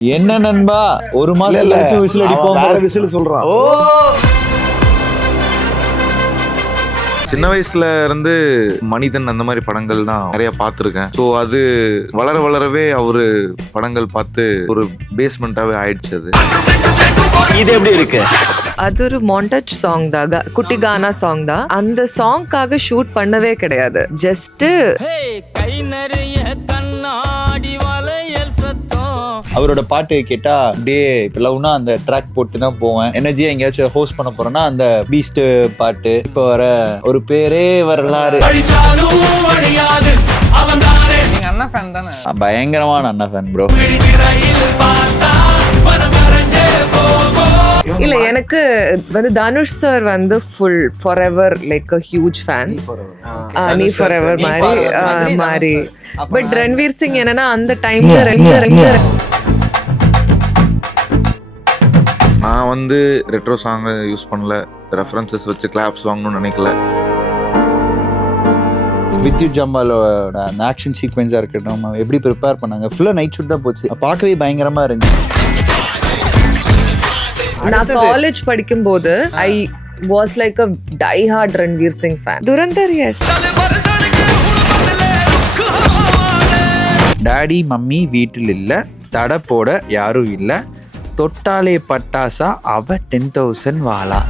என்ன நண்பா ஒரு மாசம் கழிச்சு விசில் அடிப்போம். வேற விசில் சொல்றான். ஓ சின்ன வயசுல இருந்து மனிதன் அந்த மாதிரி படங்கள் தான் நிறைய பார்த்துருக்கேன். ஸோ அது வளர வளரவே அவரு படங்கள் பார்த்து ஒரு பேஸ்மெண்டாவே ஆயிடுச்சு. அது இது எப்படி இருக்கு? அது ஒரு மாண்டேஜ் சாங் தான், குட்டி கானா சாங் தான். அந்த சாங்காக ஷூட் பண்ணவே கிடையாது. ஜஸ்ட் கை நிறைய கண்ணாடி வளையல் சத்தம். அவரோட பாட்டு கேட்டா அப்படியே இப்ப லவ்னா அந்த ட்ராக் போட்டு தான் போவேன். எனர்ஜியா எங்கேயாச்சும் ஹோஸ்ட் பண்ண போறேன்னா அந்த பீஸ்ட் பாட்டு, இப்ப வர ஒரு பேரே வரலாறு. நீங்க அண்ணா ஃபேன் தானே? பயங்கரமான அண்ணா ஃபேன் ப்ரோ. இல்ல, எனக்கு வந்து தனுஷ் சார் வந்து full for ever like a huge fan. நீ ஃபார் எவர் மாதிரி. பட் ரன்வீர் சிங் என்னன்னா அந்த டைம்ல நான் வந்து ரெட்ரோ சாங் யூஸ் பண்ணல, ரெஃபரன்சஸ் வச்சு கிளாப்ஸ் வாங்கணும்னு நினைக்கல. வித்யுத் ஜம்பாலோட அந்த ஆக்ஷன் சீக்வென்ஸா இருக்கட்டும், எப்படி ப்ரிப்பேர் பண்ணாங்க, ஃபுல்லா நைட் ஷூட் தான் போச்சு. பார்க்கவே பயங்கரமா இருந்துச்சு. நான் காலேஜ் படிக்கும் போது I was like a die hard Ranveer Singh fan. Dhurandhar yes. Daddy mummy வீட்டில் இல்ல, தடை போட யாரும் இல்ல, தொட்டாலே பட்டாசா அவ 10,000 வாலா.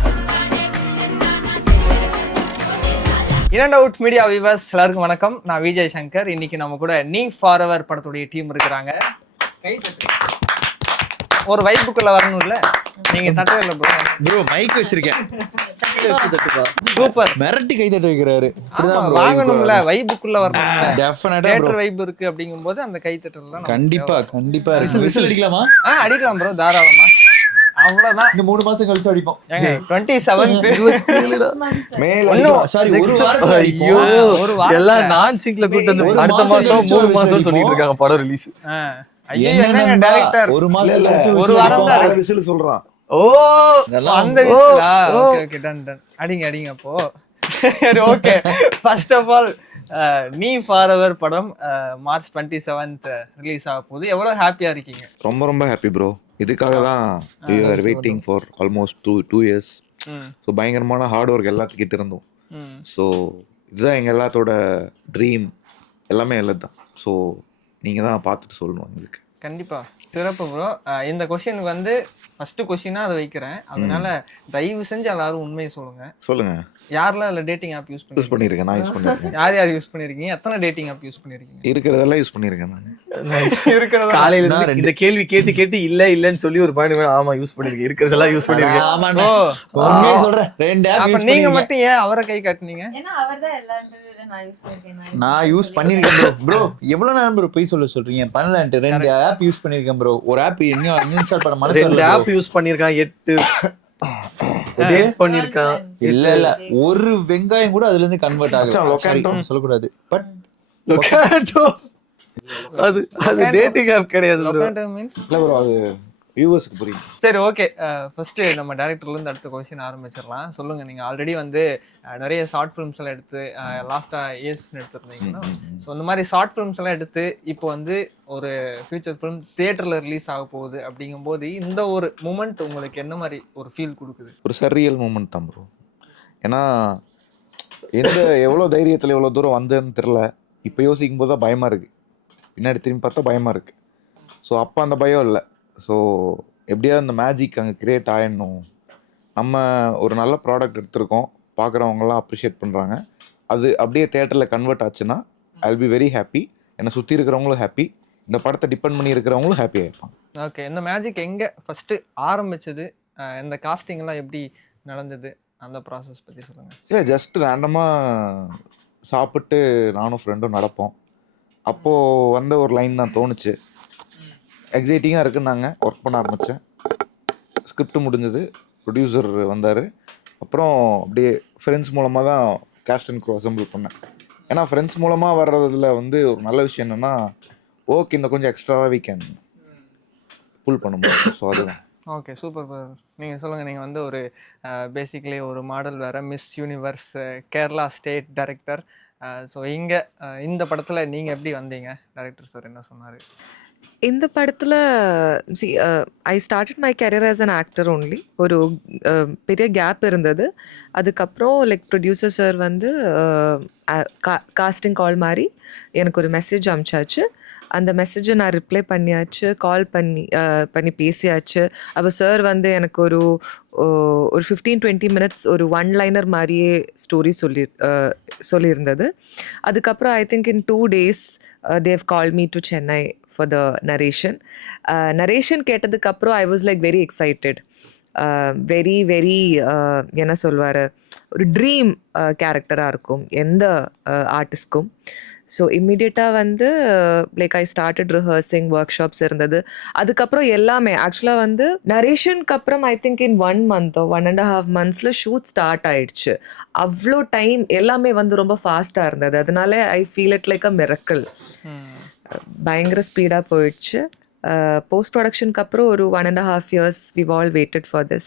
இன் அவுட் மீடியா வியூவர்ஸ் எல்லாருக்கும் வணக்கம். நான் விஜய் சங்கர். இன்னைக்கு நம்ம கூட நீ ஃபார் எவர் படத்துடைய டீம் இருக்கிறாங்க. கை தட்டு. ஒரு வைப்புக்குள்ள வரணும்ல, நீங்க தட்டவே இல்லை ப்ரோ. ப்ரோ மைக் வச்சிருக்கேன். சூப்பர். மிரட்டி கை தட்ட வைக்கிறாரு. வாங்கணும்ல, வைப்புக்குள்ள வரணும்ல. டெஃபினட்டா தியேட்டர் வைப் இருக்கு அப்படிங்கும்போது அந்த கை தட்டலாம் கண்டிப்பா கண்டிப்பா விசில் அடிக்கலாமா? அடிக்கலாம் ப்ரோ, தாராளமா. அவ்வளவுதான். இந்த 3 மாசம் கழிச்சு அடிப்போம். ஏங்க 27th எல்லாம் நான் சிங்க்ல கூட்டு வந்து அடுத்த மாசம் 3 மாசம் சொல்லிட்டு இருக்காங்க படம் ரிலீஸ். ஐயோ என்னங்க டைரக்டர், ஒரு மாசம் கழிச்சு ஒரு வாரம் தான் வேற விசில் சொல்றான். ஓ அந்த விசிலா? Okay okay done done. அடிங்க அப்போ. சரி ஓகே. ஃபர்ஸ்ட் ஆஃப் ஆல் நீ ஃபார் எவர் படம் மார்ச் 27th ரிலீஸ் ஆக போகுது. எவ்வளவு ஹாப்பியா இருக்கீங்க? ரொம்ப ரொம்ப ஹாப்பி ப்ரோ. இதுக்காக தான் we were waiting for almost 2 years. So பயங்கரமான ஹார்ட் ஒர்க் எல்லாத்துக்கிட்ட இருந்தோம். ஸோ இதுதான் எங்கள் எல்லாத்தோட ட்ரீம், எல்லாமே எல்லாம் தான். ஸோ நீங்கள் தான் பார்த்துட்டு சொல்லணும் எங்களுக்கு. கண்டிப்பா சிறப்பு ப்ரோ. இந்த கொஸ்டினுக்கு வந்து ஃபர்ஸ்ட் கொஸ்டினா அதை வைக்கிறேன். அதனால தயவு செஞ்சு எல்லாரும் உண்மையை சொல்லுங்க. சொல்லுங்க. யாரெல்லாம் இல்லை டேட்டிங் ஆப் யூஸ் பண்ணியிருக்கேன். நான் யூஸ் பண்ணியிருக்கேன். யார் யூஸ் பண்ணிருக்கீங்க? எத்தனை டேட்டிங் ஆப் யூஸ் பண்ணிருக்கீங்க? இருக்கிறதெல்லாம் யூஸ் பண்ணியிருக்கேன். நான் இருக்கிறதா? காலையில இருந்து இந்த கேள்வி கேட்டு இல்லன்னு சொல்லி ஒரு பாயிண்ட் ஆமா யூஸ் பண்ணிருக்கேன், இருக்கிறதெல்லாம் யூஸ் பண்ணிருக்கேன். உண்மையை சொல்றேன். 2 ஆப் அப்ப நீங்க மட்டும் ஏன் அவரை கை காட்டுனீங்க? நான் யூஸ் பண்ணிருக்கேன் ப்ரோ. எவ்வளவு நேரம் ப்ரோ போய் சொல்றீங்க? பண்ணலன்ட்டு 2 ஆப் யூஸ் பண்ணிருக்கேன் ப்ரோ. ஒரு ஆப் இன்னும் அன்இன்ஸ்டால் பண்ண மாதிரி 2 ஆப் யூஸ் பண்ணிருக்கான், 8 டேட் பண்ணிருக்கான். இல்ல ஒரு வெங்காயம் கூட அதுல இருந்து கன்வெர்ட் ஆகும். சொல்லக்கூடாது. பட் லொகாட்டோ அது டேட்டிங் ஆப் கிடையாது ப்ரோ. இல்லை ப்ரோ, அது வியூவர்ஸ்க்கு புரியும். சரி ஓகே. ஃபர்ஸ்ட் நம்ம டைரக்டர்ல இருந்து அடுத்த கொஸ்டின் ஆரம்பிச்சிடலாம். சொல்லுங்க, நீங்க ஆல்ரெடி வந்து நிறைய ஷார்ட் ஃபிலிம்ஸ் எல்லாம் எடுத்து லாஸ்டா ஏஸ்ன்னு எடுத்துருந்தீங்கன்னா, ஸோ இந்த மாதிரி ஷார்ட் ஃபிலிம்ஸ் எல்லாம் எடுத்து இப்போ வந்து ஒரு ஃபியூச்சர் ஃபிலிம் தியேட்டர்ல ரிலீஸ் ஆக போகுது அப்படிங்கும்போது இந்த ஒரு மூமெண்ட் உங்களுக்கு என்ன மாதிரி ஒரு ஃபீல் கொடுக்குது? ஒரு சர்ரியல் மூமெண்ட் தான் ப்ரோ. ஏன்னா எவ்வளோ தைரியத்தில் எவ்வளோ தூரம் வந்ததுன்னு தெரில. இப்போ யோசிக்கும் போது தான் பயமாக இருக்குது. பின்னாடி திரும்பி பார்த்தா பயமாக இருக்குது. ஸோ அப்போ அந்த பயம் இல்லை. ஸோ எப்படியாவது அந்த மேஜிக் அங்கே க்ரியேட் ஆகிடணும். நம்ம ஒரு நல்ல ப்ராடக்ட் எடுத்திருக்கோம், பார்க்குறவங்களாம் அப்ரிஷியேட் பண்ணுறாங்க. அது அப்படியே தேட்டரில் கன்வெர்ட் ஆச்சுன்னா I will be very happy. என்னை சுற்றி இருக்கிறவங்களும் ஹாப்பி, இந்த படத்தை டிபெண்ட் பண்ணி இருக்கிறவங்களும் ஹாப்பி ஆகிருப்பாங்க. ஓகே. இந்த மேஜிக் எங்கே ஃபஸ்ட்டு ஆரம்பிச்சது? இந்த காஸ்டிங்லாம் எப்படி நடந்தது? அந்த ப்ராசஸ் பற்றி சொல்லுங்கள். இல்லை, ஜஸ்ட் ரேண்டமாக சாப்பிட்டு நானும் ஃப்ரெண்டும் நடப்போம். அப்போது வந்த ஒரு லைன் தான் தோணுச்சு. எக்ஸைட்டிங்காக இருக்குன்னாங்க. ஒர்க் பண்ண ஆரம்பித்தேன். ஸ்கிரிப்ட் முடிஞ்சது, ப்ரொடியூசர் வந்தார். அப்புறம் அப்படியே ஃப்ரெண்ட்ஸ் மூலமாக தான் கேஸ்ட் அண்ட் க்ரூ அசம்பிள் பண்ணேன். ஏன்னா ஃப்ரெண்ட்ஸ் மூலமாக வர்றதுல வந்து ஒரு நல்ல விஷயம் என்னென்னா, ஓகே இன்னும் கொஞ்சம் எக்ஸ்ட்ராவாக வீ கேன் புல் பண்ண முடியும். ஸோ அதுதான். Okay super. நீங்கள் சொல்லுங்கள். நீங்கள் வந்து ஒரு பேசிக்கலி ஒரு மாடல் வேறு, miss universe Kerala state director. So இங்கே இந்த படத்தில் நீங்கள் எப்படி வந்தீங்க? டைரக்டர் சார் என்ன சொன்னார்? இந்த படத்தில் I started my career as an actor only. ஒரு பெரிய கேப் இருந்தது. அதுக்கப்புறம் லைக் ப்ரொடியூசர் சார் வந்து காஸ்டிங் கால் மாதிரி எனக்கு ஒரு மெசேஜ் அனுப்பிச்சாச்சு. அந்த மெசேஜை நான் ரிப்ளை பண்ணியாச்சு, கால் பண்ணி பேசியாச்சு. அப்போ சார் வந்து எனக்கு ஒரு 15-20 மினிட்ஸ் ஒரு ஒன் லைனர் மாதிரியே ஸ்டோரி சொல்லியிருந்தது. அதுக்கப்புறம் I think in 2 days Dev call me to Chennai for the narration கேட்டதுக்கப்புறம் I was like very excited. Very very என்ன சொல்வார், ஒரு ட்ரீம் கேரக்டராக இருக்கும் எந்த ஆர்டிஸ்ட்க்கும். ஸோ இம்மிடியட்டாக வந்து like I started rehearsing, workshops இருந்தது. அதுக்கப்புறம் எல்லாமே ஆக்சுவலாக வந்து நரேஷனுக்கு அப்புறம் I think in 1 month or 1.5 months shoot start ஆயிடுச்சு. அவ்வளோ டைம் எல்லாமே வந்து ரொம்ப ஃபாஸ்ட்டாக இருந்தது. அதனால I feel it like a miracle. பயங்கர ஸ்பீடாக போயிடுச்சு. போஸ்ட் ப்ரொடக்ஷனுக்கு அப்புறம் ஒரு 1.5 years we've all waited for this.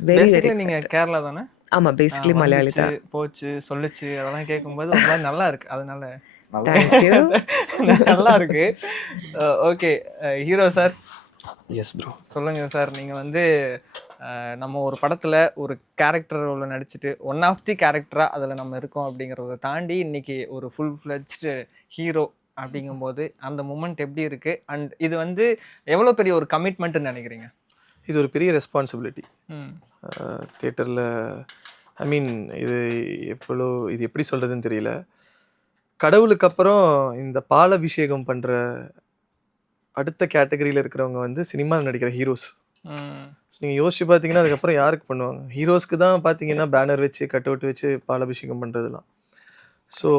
Very very basically நீங்க excited. கேரளா தானே? ஆமாம், பேசிக்கலி மலையாளி தான். போச்சு சொல்லுச்சு அதெல்லாம் கேட்கும்போது ஒரு மாதிரி நல்லா இருக்கு. அதனால தேங்க்யூ. நல்லா இருக்கு. Okay hero sir yes bro. சொல்லுங்க சார். நீங்கள் வந்து நம்ம ஒரு படத்தில் ஒரு கேரக்டர் ரோல நடிச்சுட்டு ஒன் ஆஃப் தி கேரக்டராக அதில் நம்ம இருக்கோம் அப்படிங்கிறத தாண்டி இன்னைக்கு ஒரு ஃபுல் ஃப்ளெஜ்டு ஹீரோ அப்படிங்கும்போது அந்த மூமெண்ட் எப்படி இருக்குது? அண்ட் இது வந்து எவ்வளோ பெரிய ஒரு கமிட்மெண்ட்டுன்னு நினைக்கிறீங்க? இது ஒரு பெரிய ரெஸ்பான்சிபிலிட்டி தியேட்டரில். ஐ மீன் இது இது எப்படி சொல்கிறதுன்னு தெரியல. கடவுளுக்கு அப்புறம் இந்த பாலாபிஷேகம் பண்ணுற அடுத்த கேட்டகரியில் இருக்கிறவங்க வந்து சினிமாவில் நடிக்கிற ஹீரோஸ். நீங்கள் யோசிச்சு பார்த்தீங்கன்னா அதுக்கப்புறம் யாருக்கு பண்ணுவாங்க? ஹீரோஸ்க்கு தான் பார்த்தீங்கன்னா பேனர் வச்சு கட் அவுட் வச்சு பாலாபிஷேகம் பண்ணுறதுலாம். ஸோ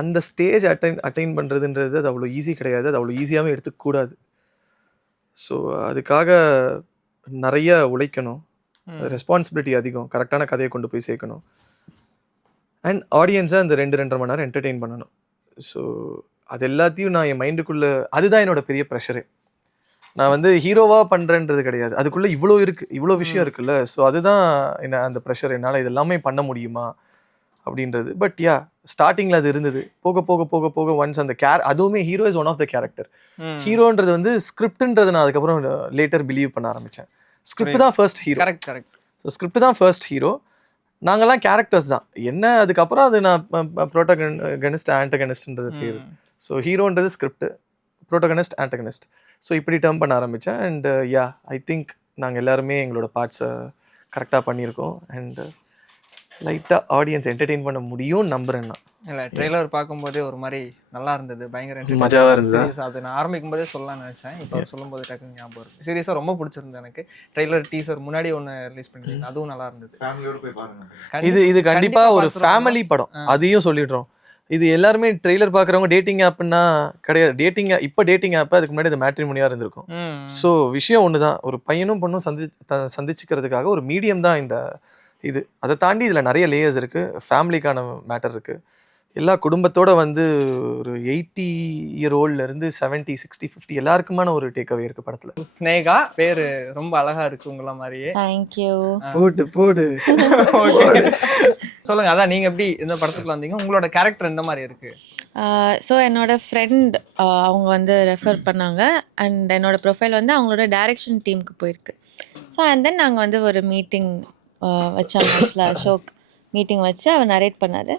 அந்த ஸ்டேஜ் அட்டைன் பண்ணுறதுன்றது அது அவ்வளோ ஈஸி கிடையாது. அது அவ்வளோ ஈஸியாகவும் எடுத்துக்கூடாது. ஸோ அதுக்காக நிறைய உழைக்கணும், ரெஸ்பான்சிபிலிட்டி அதிகம், கரெக்டான கதையை கொண்டு போய் சேர்க்கணும், அண்ட் ஆடியன்ஸை அந்த 2-2.5 மணி நேரம் என்டர்டெயின் பண்ணணும். ஸோ அது எல்லாத்தையும் நான் என் மைண்டுக்குள்ளே, அதுதான் என்னோட பெரிய ப்ரெஷரு. நான் வந்து ஹீரோவாக பண்ணுறேன்றது கிடையாது, அதுக்குள்ளே இவ்வளோ இருக்குது, இவ்வளோ விஷயம் இருக்குல்ல. ஸோ அதுதான் என்ன அந்த ப்ரெஷர், என்னால் இது எல்லாமே பண்ண முடியுமா அப்படின்றது. பட் யா, ஸ்டார்டிங்கில் அது இருந்தது. போக போக போக போக ஒன்ஸ் அந்த அதுவுமே hero is one of the character. ஹீரோன்றது வந்து ஸ்கிரிப்ட்ன்றது நான் அதுக்கப்புறம் லேட்டர் பிலீவ் பண்ண ஆரம்பித்தேன். ஸ்கிரிப்ட் தான் first hero. Correct correct. So script தான் ஃபர்ஸ்ட் ஹீரோ, நாங்கள்லாம் கேரக்டர்ஸ் தான். என்ன அதுக்கப்புறம் அது நான் ப்ரோட்டகனிஸ்ட் ஆன்டகனிஸ்ட்ன்றது பேர். ஸோ ஹீரோன்றது ஸ்கிரிப்ட், ப்ரோட்டகனிஸ்ட் ஆன்டகனிஸ்ட். ஸோ இப்படி டேர்ம் பண்ண ஆரம்பித்தேன். அண்ட் யா, ஐ திங்க் நாங்கள் எல்லாருமே எங்களோட பார்ட்ஸை கரெக்டாக பண்ணியிருக்கோம். அண்ட் லைட்டாக ஆடியன்ஸ் என்டர்டெயின் பண்ண முடியும்னு நம்புறேன் நான். இல்லை, ட்ரெய்லர் பார்க்கும்போதே ஒரு மாதிரி நல்லா இருந்தது, பயங்கர மஜாவாக இருந்தது. அது நான் ஆரம்பிக்கும் போதே சொல்லலாம்னு நினச்சேன். இப்போ சொல்லும்போது டக்குன்னு ஞாபகம் இருக்குது. சீரியஸாக ரொம்ப பிடிச்சிருந்தது எனக்கு. ட்ரெய்லர் டீசர் முன்னாடி ஒன்று ரிலீஸ் பண்ணிருந்தீங்க, அதுவும் நல்லா இருந்தது. இது கண்டிப்பாக ஒரு ஃபேமிலி படம், அதையும் சொல்லிடுறோம். இது எல்லாருமே ட்ரெய்லர் பார்க்குறவங்க டேட்டிங் ஆப்னா கிடையாது. இப்போ டேட்டிங் ஆப், அதுக்கு முன்னாடி அது மேட்ரிமோனியாக இருந்திருக்கும். ஸோ விஷயம் ஒன்று தான், ஒரு பையனும் பொண்ணும் சந்திச்சுக்கிறதுக்காக ஒரு மீடியம் தான் இந்த இது. அதை தாண்டி இதில் நிறைய லேயர்ஸ் இருக்குது, ஃபேமிலிக்கான மேட்டர் இருக்குது. எல்லா குடும்பத்தோட வந்து ஒரு 80-year-oldலேருந்து 70, 60, 50 எல்லாருக்குமான ஒரு டேக்அவே இருக்குது படத்தில். ஸ்னேகா பேர் ரொம்ப அழகாக இருக்குது உங்கள மாதிரியே. தேங்க்யூ. போடு சொல்லுங்க, அதான் நீங்கள் எப்படி இந்த படத்துக்குள்ள வந்தீங்க, உங்களோட கேரக்டர் எந்த மாதிரி இருக்குது? ஸோ என்னோட ஃப்ரெண்ட் அவங்க வந்து ரெஃபர் பண்ணாங்க. அண்ட் என்னோட ப்ரொஃபைல் வந்து அவங்களோட டைரக்ஷன் டீமுக்கு போயிருக்கு. ஸோ அண்ட் தென் நாங்கள் வந்து ஒரு மீட்டிங் வச்சாங்க. அசோக் மீட்டிங் வச்சு அவர் நரேட் பண்ணார்.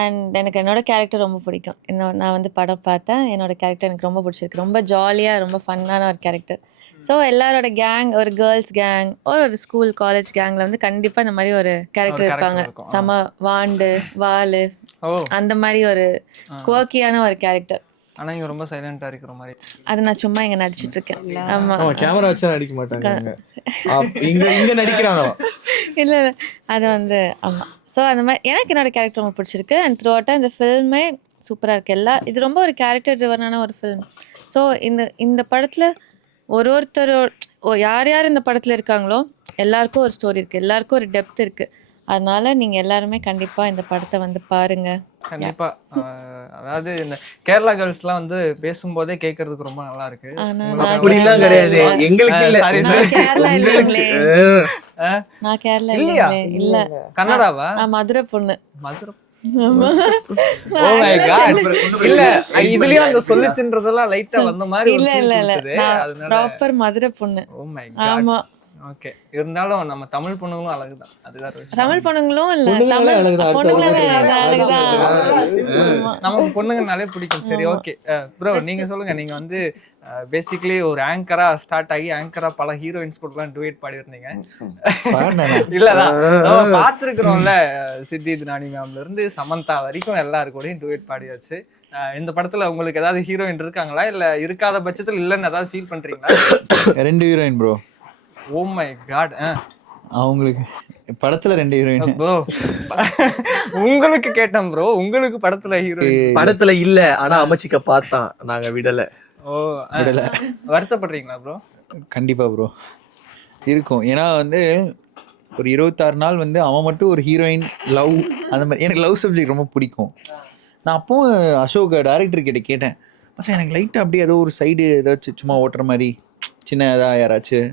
அண்ட் எனக்கு என்னோடய கேரக்டர் ரொம்ப பிடிக்கும். நான் வந்து படம் பார்த்தேன், என்னோடய கேரக்டர் எனக்கு ரொம்ப பிடிச்சிருக்கு. ரொம்ப ஜாலியாக ரொம்ப ஃபன்னான ஒரு கேரக்டர். ஸோ எல்லாரோட கேங், ஒரு கேர்ள்ஸ் கேங், ஒரு ஸ்கூல் காலேஜ் கேங்கில் வந்து கண்டிப்பாக இந்த மாதிரி ஒரு கேரக்டர் இருப்பாங்க. செம வாண்டு வால் அந்த மாதிரி ஒரு குவர்க்கியான ஒரு கேரக்டர். ஆனால் இங்கே ரொம்ப சைலண்டாக இருக்கிற மாதிரி. அது நான் சும்மா இங்கே நடிச்சிட்டு இருக்கேன். ஆமாம், கேமரா வச்சா நடிக்க மாட்டாங்க, இங்கே நடிக்கிறாங்க. இல்லை அது வந்து ஆமாம். ஸோ அந்த மாதிரி எனக்கு என்னோட கேரக்டர் ரொம்ப பிடிச்சிருக்கு. அண்ட் த்ரூ அவுட்டாக இந்த ஃபில்மே சூப்பராக இருக்குது. இது ரொம்ப ஒரு கேரக்டர் ட்ரிவனான ஒரு ஃபில்ம். ஸோ இந்த படத்தில் ஒருத்தர் யார் யார் இந்த படத்தில் இருக்காங்களோ எல்லாருக்கும் ஒரு ஸ்டோரி இருக்குது, எல்லாருக்கும் ஒரு டெப்த் இருக்குது. அதனால நீங்கள் எல்லாருமே கண்டிப்பாக இந்த படத்தை வந்து பாருங்கள். கண்டிப்பாக. அதாவது இந்த கேரளா கேர்ள்ஸ்லாம் வந்து பேசும்போதே கேட்கறதுக்கு ரொம்ப நல்லா இருக்கு. அப்படிலாம் கிடையாது, எங்களுக்கு இல்ல. கேரளா இல்லைங்களே, நான் கேரளா இல்லையா? இல்லை, கன்னடாவா? நான் மதுரை பொண்ணு. Madurai oh my God. இல்ல இதுலயும் அந்த சொல்லுச்சுன்றதெல்லாம் லைட்டா வந்த மாதிரி ஒரு இல்ல feel இல்ல இல்ல கொடுத்தது. நான் அதனால ப்ராப்பர் மதுரை பொண்ணு. Oh my God. ஆமா ஓகே, இருந்தாலும் நம்ம தமிழ் பொண்ணுங்களும் அழகுதான், அது வேற விஷயம். தமிழ் பொண்ணுங்களும் இல்ல பொண்ணுங்களாலே தமிழ் அழகுதான். பொண்ணுங்களால அழகுதான். ஆமா. நமக்கு பொண்ணுங்கனாலே பிடிக்கும். சரி, ஓகே ப்ரோ, நீங்க சொல்லுங்க. நீங்க வந்து பேசிக்கலி ஒரு ஆங்கரா ஸ்டார்ட் ஆகி ஆங்கரா பல ஹீரோயின்ஸ் கூடலாம் டுவேட் பாடி இருந்தீங்க. இல்லதான் நம்ம பார்த்துருக்குறோம்ல, சித்தி நானி மேம்ல இருந்து சமந்தா வரைக்கும் எல்லாரு கூடயும் டுவேட் பாடியாச்சு. இந்த படத்துல உங்களுக்கு ஏதாவது ஹீரோயின் இருக்காங்களா, இல்ல இருக்காத பட்சத்துல இல்லன்னு ஏதாவது ஃபீல் பண்றீங்களா? 2 heroine bro. Oh my God. அவங்களுக்கு படத்துல 2 ஹீரோயின். ப்ரோ உங்களுக்கு கேட்டேன் ப்ரோ, உங்களுக்கு படத்துல ஹீரோயின் படத்துல இல்ல, ஆனா அமைச்சிக்க பார்த்தான், நாங்க விடல. ஓ வருத்தப்படுறீங்களா ப்ரோ? கண்டிப்பா ப்ரோ இருக்கும். ஏன்னா வந்து ஒரு 26 நாள் வந்து அவன் மட்டும் ஒரு ஹீரோயின் லவ் அந்த மாதிரி. எனக்கு லவ் சப்ஜெக்ட் ரொம்ப பிடிக்கும். நான் அப்போ அசோக் டைரக்டர் கிட்ட கேட்டேன், மச்சான் எனக்கு லைட்டாக அப்படியே ஏதோ ஒரு சைடு ஏதாச்சும் சும்மா ஓட்டுற மாதிரி சின்ன ஏதாவது யாராச்சும்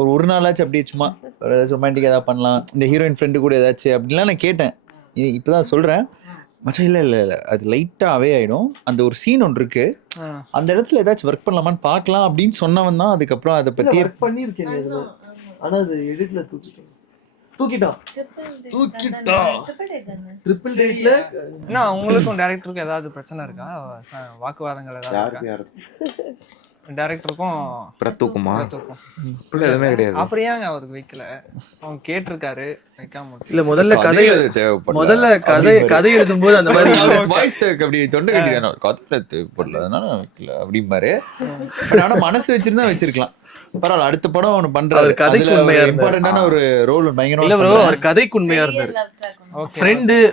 ஒரு நாளாச்சும் அப்படியே சும்மா ஒரு ஏதாச்சும் ரொமான்டிக் ஏதாவது பண்ணலாம், இந்த ஹீரோயின் ஃப்ரெண்டு கூட ஏதாச்சும் அப்படின்லாம் நான் கேட்டேன். இப்போ தான் சொல்கிறேன் மச்சான், இல்லை அது லைட்டாக அவே ஆகிடும். அந்த ஒரு சீன் ஒன்று இருக்குது, அந்த இடத்துல ஏதாச்சும் ஒர்க் பண்ணலாமான்னு பார்க்கலாம் அப்படின்னு சொன்னவன் தான் அதுக்கப்புறம் அதை பற்றி பண்ணியிருக்கேன். ஆனா அது எடிட்ல தூக்கிட்டான். ட்ரிபிள் டேட்ல என்ன உங்களுக்கும் டைரக்டருக்கும் ஏதாவது பிரச்சனை இருக்கா? வாக்குவாதங்கள் ஏதாவது இருக்கா? டைரக்டருக்கும் பிரத்துக்குமா? பிரத்துக்கும் எதுவுமே கிடையாது. அப்புறம் ஏங்க அவருக்கு வைக்கல? அவங்க கேட்டிருக்காரு, வைக்காம இல்ல. முதல்ல கதை எழுதும்போது அந்த மாதிரி வாய்ஸ் அப்படி தொண்டை கட்டிக்கான கதை தேவைப்படல, அதனால வைக்கல அப்படிம்பாரு. ஆனா மனசு வச்சிருந்தா வச்சிருக்கலாம், பரவாயில்ல. அடுத்த படம் ஒன்று பண்றாரு, கதைக்கு உண்மையா இம்பார்ட்டன்டான ஒரு ரோல் பயங்கரமா. இல்ல ப்ரோ, அவர் கதைக்கு உண்மையா இருந்தாரு.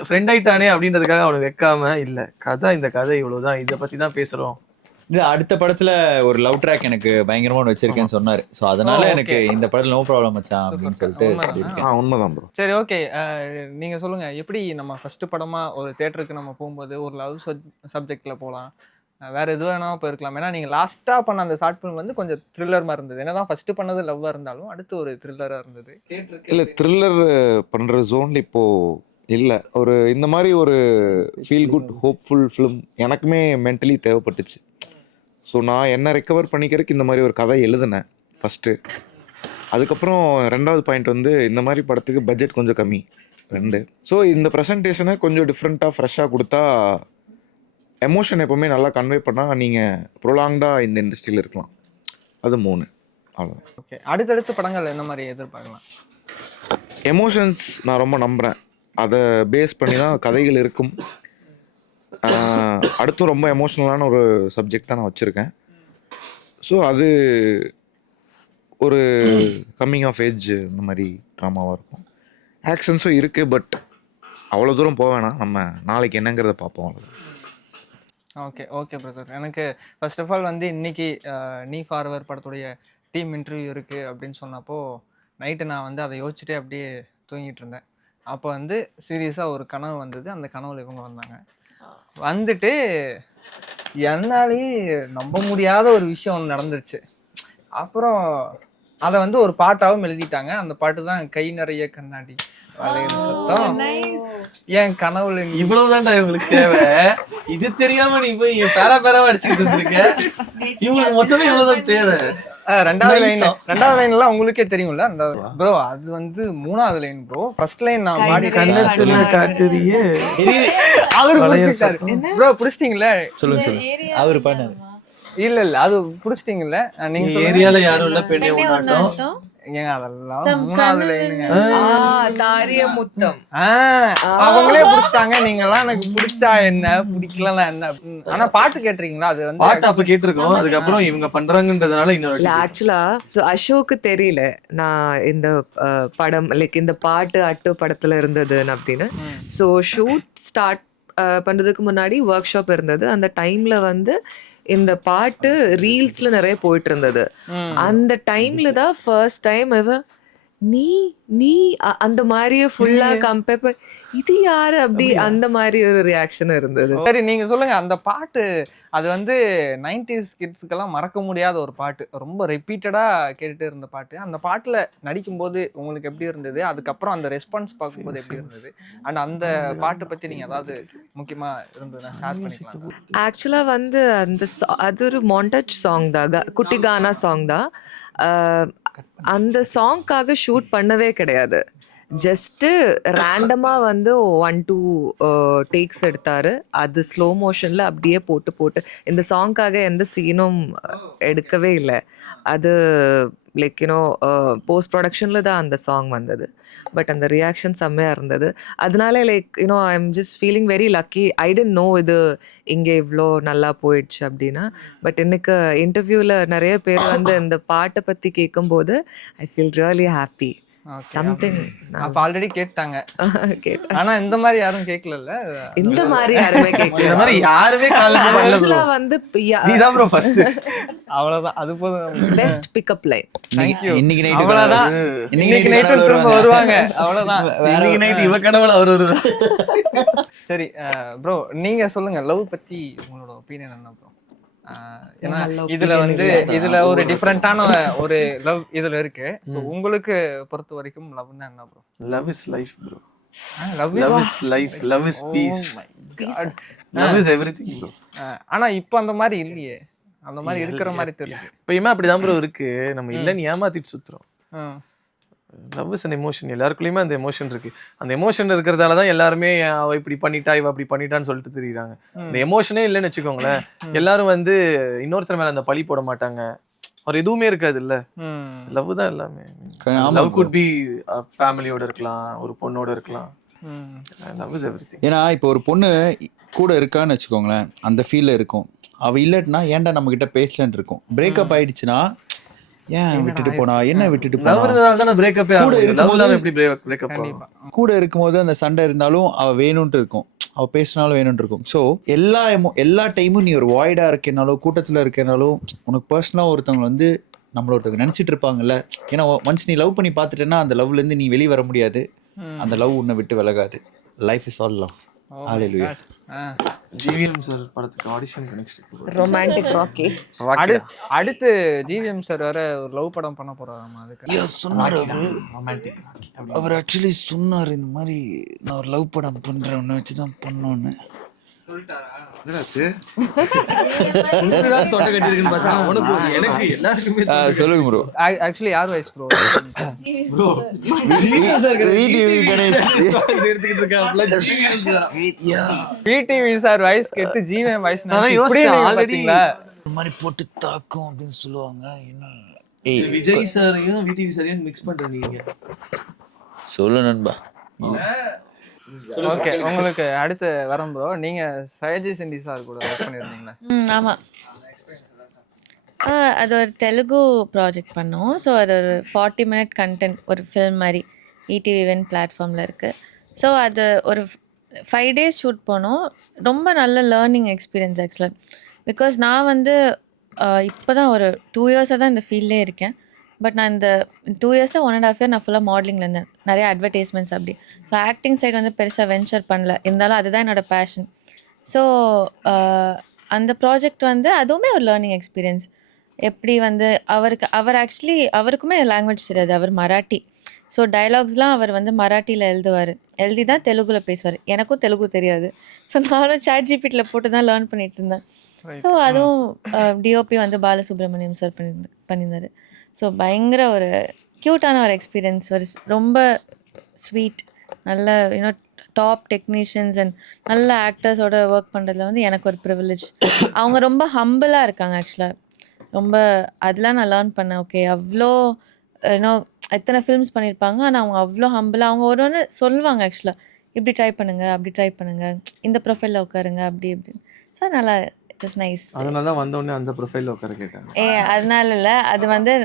ஃப்ரெண்ட் ஆயிட்டானே அப்படின்றதுக்காக அவனை வைக்காம இல்ல, இந்த கதை இவ்வளவுதான், இதை பத்தி தான் பேசுறோம். இது அடுத்த படத்துல ஒரு லவ் ட்ராக் எனக்கு பயங்கரமா வச்சிருக்கேன்னு சொன்னாரு. சோ அதனால எனக்கு இந்த படத்துல நோ ப்ராப்ளம் மச்சான் அப்படின்னு சொல்லிட்டு சொல்லியிருக்கேன். உண்மைதான் ப்ரோ. சரி, ஓகே. நீங்க சொல்லுங்க, எப்படி நம்ம ஃபர்ஸ்ட் படமா ஒரு தியேட்டருக்கு நம்ம போகும்போது ஒரு லவ் சப்ஜெக்ட்ல போகலாம், வேற எது வேணா போயிருக்கலாம். ஏன்னா நீங்க லாஸ்டா பண்ண அந்த ஷார்ட் ஃபிலிம் வந்து கொஞ்சம் த்ரில்லர் மாதிரி இருந்தது. என்னதான் ஃபர்ஸ்ட் பண்ணது லவ்வா இருந்தாலும் அடுத்து ஒரு த்ரில்லரா இருந்தது. இல்லை, த்ரில்லர் பண்ணுற ஜோன்ல இப்போ இல்லை. ஒரு இந்த மாதிரி ஒரு ஃபீல் குட் ஹோப்ஃபுல் ஃபிலிம் எனக்குமே மென்டலி தேவைப்பட்டுச்சு. ஸோ நான் என்ன ரெக்கவர் பண்ணிக்கிறதுக்கு இந்த மாதிரி ஒரு கதை எழுதினேன் ஃபஸ்ட்டு. அதுக்கப்புறம் 2வது பாயிண்ட் வந்து இந்த மாதிரி படத்துக்கு பட்ஜெட் கொஞ்சம் கம்மி 2. ஸோ இந்த ப்ரெசன்டேஷனை கொஞ்சம் டிஃப்ரெண்ட்டாக ஃப்ரெஷ்ஷாக கொடுத்தா எமோஷன் எப்போவுமே நல்லா கன்வே பண்ணால் நீங்கள் ப்ரொலாங்டாக இந்த இண்டஸ்ட்ரியில் இருக்கலாம். அது 3. அவ்வளோதான். ஓகே, அடுத்தடுத்த படங்கள் என்ன மாதிரி எதிர்பார்க்கலாம்? எமோஷன்ஸ் நான் ரொம்ப நம்புகிறேன். அதை பேஸ் பண்ணி தான் கதைகள் இருக்கும். அடுத்தும் ரொம்ப எமோஷ்னலான ஒரு சப்ஜெக்ட் தான் நான் வச்சுருக்கேன். ஸோ அது ஒரு கம்மிங் ஆஃப் ஏஜ் இந்த மாதிரி ட்ராமாவாக இருக்கும். ஆக்ஷன்ஸும் இருக்குது, பட் அவ்வளோ தூரம் போக வேணாம், நம்ம நாளைக்கு என்னங்கிறத பார்ப்போம். அவ்வளோ. Okay brother. எனக்கு ஃபர்ஸ்ட் ஆஃப் ஆல் வந்து இன்னைக்கு நீ ஃபார்வர் படத்துடைய டீம் இன்டர்வியூ இருக்குது அப்படின்னு சொன்னப்போ நைட்டு நான் வந்து அதை யோசிச்சுட்டே அப்படியே தூங்கிட்டு இருந்தேன். அப்போ வந்து சீரியஸாக ஒரு கனவு வந்தது. அந்த கனவுல இவங்க வந்தாங்க. வந்துட்டு என்னாலேயே நம்ப முடியாத ஒரு விஷயம் ஒன்று நடந்துருச்சு. அப்புறம் அதை வந்து ஒரு பாட்டாகவும் எழுதிட்டாங்க. அந்த பாட்டு தான் கை நிறைய கண்ணாடி வளையல் சத்தம். என் கனவுல இவ்வளவுதான்டா இவங்களுக்கு தேவை. இது தெரியாம நீ போய் பேராவா அடிச்சுக்கிட்டு இருக்க. இவங்களுக்கு மொத்தமே இவ்வளவுதான் தேவை. 2வது லைன்லாம் உங்களுக்கே தெரியும்ல. ப்ரோ அது வந்து 3வது லைன் ப்ரோ. ஃபர்ஸ்ட் லைன் நான் பாடி கண்ணத்துல காட்டுறியே அவரு புடிச்சிட்டாரு ப்ரோ. புடிச்சிட்டீங்களா? சொல்லுங்க. அவரு பண்ணாரு. இல்ல அது புடிச்சிட்டீங்கல்ல. நீங்க ஏரியால யாரும் இல்ல, பெண்ணே ஒண்ணாட்டம். ஏங்க அதெல்லாம் 3வது லைனுங்க. தாரிய முத்தம். அவங்களே புடிச்சிட்டாங்க. நீங்க எல்லாம் எனக்கு பிடிச்சா என்ன, பிடிக்கலாம் என்ன. ஆனா பாட்டு கேட்டிருக்கீங்களா? அது வந்து பாட்டு அப்ப கேட்டிருக்கோம். அதுக்கப்புறம் இவங்க பண்றாங்கன்றதுனால இன்னொரு ஆக்சுவலா அசோக்கு தெரியல நான் இந்த படம் லைக் இந்த பாட்டு அட்டு படத்துல இருந்ததுன்னு அப்படின்னு. ஸோ ஷூட் ஸ்டார்ட் பண்றதுக்கு முன்னாடி ஒர்க் ஷாப் இருந்தது. அந்த டைம்ல வந்து இந்த பாட்டு ரீல்ஸ்ல நிறைய போயிட்டு இருந்தது. அந்த டைம்ல தான் ஃபர்ஸ்ட் டைம் நீ நீ அந்த மாதிரியே ஃபுல்லா கம்பேர் பண்ணி இது யாரு அப்படி அந்த மாதிரி ஒரு ரியாக்ஷன் இருந்தது. சரி, நீங்க சொல்லுங்க. அந்த பாட்டு அது வந்து 90s கிட்ஸுக்கெல்லாம் மறக்க முடியாத ஒரு பாட்டு, ரொம்ப ரிப்பீட்டடா கேட்டுட்டு இருந்த பாட்டு. அந்த பாட்டுல நடிக்கும்போது உங்களுக்கு எப்படி இருந்தது? அதுக்கப்புறம் அந்த ரெஸ்பான்ஸ் பார்க்கும்போது எப்படி இருந்தது? அண்ட் அந்த பாட்டு பத்தி நீங்க ஏதாவது முக்கியமா இருந்ததுன்னா ஷேர் பண்ணிக்கலாம். ஆக்சுவலா வந்து அது ஒரு மாண்டேஜ் சாங் தான், குட்டி கானா சாங் தான். அந்த சாங்க்காக ஷூட் பண்ணவே கிடையாது. ஜஸ்ட்டு ரேண்டமாக வந்து 1-2 டேக்ஸ் எடுத்தார். அது ஸ்லோ மோஷனில் அப்படியே போட்டு இந்த சாங்க்காக எந்த சீனும் எடுக்கவே இல்லை. அது லைக் யூனோ போஸ்ட் ப்ரொடக்ஷனில் தான் அந்த சாங் வந்தது. பட் அந்த ரியாக்ஷன் செம்மையாக இருந்தது. அதனால like you know I am just feeling very lucky. I didn't know இது இங்கே இவ்வளோ நல்லா போயிடுச்சு அப்படின்னா. பட் இன்னைக்கு இன்டர்வியூவில் நிறைய பேர் வந்து இந்த பாட்டை பற்றி கேட்கும்போது I feel really happy. Something அப்ப ஆல்ரெடி கேட்டாங்க, கேட்டேன். ஆனா இந்த மாதிரி யாரும் கேட்கல. இந்த மாதிரி யாருமே கேட்கல. இந்த மாதிரி யாருமே கால் பண்ணல ஆக்சுவலா வந்து நீதான் ப்ரோ ஃபர்ஸ்ட். அவ்வளவுதான், அது போதும். Best pickup line. தேங்க்யூ. இன்னைக்கு நைட் அவ்வளவுதான், இன்னைக்கு நைட்டு திரும்ப வருவாங்க. அவ்வளவுதான், இன்னைக்கு நைட் இவ கனவுல அவர் வருது. சரி ப்ரோ, நீங்க சொல்லுங்க, லவ் பத்தி உங்களோட ஒப்பீனியன் என்ன ப்ரோ? ஏன்னா இதுல வந்து இதுல ஒரு டிஃபரெண்டான ஒரு லவ் இதுல இருக்கு. ஸோ உங்களுக்கு பொறுத்த வரைக்கும் லவ்னா என்ன bro? Love is life bro. Love love is life, love is peace, love is everything bro. ஆனா இப்போ அந்த மாதிரி இல்லையே, அந்த மாதிரி இருக்கிற மாதிரி தெரியுது. இப்பயுமே அப்படிதான் ப்ரோ இருக்கு. நம்ம இல்லைன்னு ஏமாத்திட்டு சுத்துறோம். Love is an emotion. எல்லாருக்குள்ளயுமே அந்த எமோஷன் இருக்கு. அந்த எமோஷன் இருக்கிறதால தான் எல்லாருமே அவ இப்படி பண்ணிட்டா இவ அப்படி பண்ணிட்டான்னு சொல்லிட்டு தெரியுறாங்க. அந்த எமோஷனே இல்லைன்னு வச்சுக்கோங்களேன், எல்லாரும் வந்து இன்னொருத்தர் மேல அந்த பழி போட மாட்டாங்க. ஒரு எதுவுமே இருக்காது இல்ல. லவ் தான் எல்லாமே. லவ் குட் பி ஃபேமிலியோட இருக்கலாம், ஒரு பொண்ணோட இருக்கலாம். Love is everything. ஏன்னா இப்போ ஒரு பொண்ணு கூட இருக்கான்னு வச்சுக்கோங்களேன், அந்த ஃபீல்ல இருக்கும். அவ இல்லைன்னா ஏன்டா நம்ம கிட்ட பேசலன்னு இருக்கும். பிரேக்கப் ஆயிடுச்சுன்னா ஏன் விட்டுட்டு போனா, என்ன விட்டுட்டு போனா, லவ் இருந்தால தான் பிரேக்கப்பே ஆகும். லவ் இல்லாம எப்படி பிரேக்கப் ஆகும்? கூட இருக்கும்போது அந்த சண்டை இருந்தாலும் அவ வேணும்ட்டு இருக்கும், அவ பேசினாலும் வேணும்ட்டு இருக்கும். ஸோ எல்லா டைமும் நீ ஒரு வாய்டா இருக்கேனாலும் கூட்டத்தில் இருக்கேனாலும் உனக்கு பர்சனலாக ஒருத்தவங்க வந்து நம்மள ஒருத்தவங்க நினச்சிட்டு இருப்பாங்கல்ல. ஏன்னா ஒன்ஸ் நீ லவ் பண்ணி பார்த்துட்டேன்னா அந்த லவ்லேருந்து நீ வெளியே வர முடியாது. அந்த லவ் உன்னை விட்டு விலகாது. Life is all love. Hallelujah. GVM sir படத்துக்கு ஆடிஷன் கனெக்ஷன் ரொமான்டிக் ராக்கி. அடுத்து ஜிவிஎம் சார் வேற ஒரு லவ் படம் பண்ண போறாராமா. அதுக்கு சொன்னார் ரொமான்டிக் அவர். ஆக்சுவலி சொன்னார் இந்த மாதிரி நான் ஒரு லவ் படம் பண்றேன், ஒன்று வச்சு தான் பண்ணோன்னு சொல்லிட்டாரா? சொல்லுங்க ப்ரோ. ஆக்சுவலி யார் voice bro? PDV sir voice கேட்டு ஜிவிஎம் வாய்ஸ் பாத்தீங்களா? இந்த மாதிரி போட்டு தாக்கும் அப்படின்னு சொல்லுவாங்க. என்ன விஜய் சாரையும் விடிவி சாரையும் மிக்ஸ் பண்றீங்க. சொல்லு நண்பா. ஓகே, உங்களுக்கு அடுத்து வரோம் ப்ரோ. நீங்க சயஜி செண்டி சார் கூட ஒர்க் பண்ணிருந்தீங்களா? ஆமாம். அது ஒரு தெலுங்கு ப்ராஜெக்ட் பண்ணோம். ஸோ அது ஒரு 40 minute கண்டென்ட், ஒரு ஃபில்ம் மாதிரி ETV இவென்ட் பிளாட்ஃபார்மில் இருக்குது. ஸோ அது ஒரு 5 days ஷூட் போனோம். ரொம்ப நல்ல லேர்னிங் எக்ஸ்பீரியன்ஸ் ஆக்சுவலாக. பிகாஸ் நான் வந்து இப்போ தான் ஒரு 2 years தான் இந்த ஃபீல்ட்லேயே இருக்கேன். பட் நான் இந்த 2 yearsல 1.5 year நான் ஃபுல்லாக மாடலிங்கில் இருந்தேன். நிறைய அட்வர்டைஸ்மெண்ட்ஸ் அப்படி. ஸோ ஆக்டிங் சைடு வந்து பெருசாக வென்ச்சர் பண்ணல. இருந்தாலும் அதுதான் என்னோடய பேஷன். ஸோ அந்த ப்ராஜெக்ட் வந்து அதுவுமே ஒரு லேர்னிங் எக்ஸ்பீரியன்ஸ். எப்படி வந்து அவர் ஆக்சுவலி அவருக்குமே லாங்குவேஜ் தெரியாது. அவர் மராட்டி. ஸோ டயலாக்ஸ்லாம் அவர் வந்து மராட்டியில் எழுதி தான் தெலுங்கில் பேசுவார். எனக்கும் தெலுங்கு தெரியாது. ஸோ நானும் ChatGPTல போட்டு தான் லேர்ன் பண்ணிட்டு இருந்தேன். ஸோ அதுவும் டிஓபி வந்து பாலசுப்ரமணியம் சார் பண்ணியிருந்தார். ஸோ பயங்கர ஒரு க்யூட்டான ஒரு எக்ஸ்பீரியன்ஸ். ஒரு ரொம்ப ஸ்வீட், நல்ல யூனோ டாப் டெக்னீஷியன்ஸ் அண்ட் நல்ல ஆக்டர்ஸோட ஒர்க் பண்ணுறதுல வந்து எனக்கு ஒரு ப்ரிவிலேஜ். அவங்க ரொம்ப ஹம்பிளாக இருக்காங்க ஆக்சுவலாக. ரொம்ப அதெல்லாம் நான் லேர்ன் பண்ணேன். ஓகே, அவ்வளோ யூனோ எத்தனை ஃபில்ம்ஸ் பண்ணியிருப்பாங்க, ஆனால் அவங்க அவ்வளோ ஹம்பிளாக அவங்க ஒரு ஒன்று சொல்லுவாங்க ஆக்சுவலாக. இப்படி ட்ரை பண்ணுங்கள், அப்படி ட்ரை பண்ணுங்கள், இந்த ப்ரொஃபைலில் உட்காருங்க, அப்படி இப்படின்னு. ஸோ நல்லா இட் இஸ் நைஸ். அதனால தான் வந்தோடனே அந்த ப்ரொஃபைலில் உட்கார கேட்டாங்க. அதனால இல்லை, அது வந்து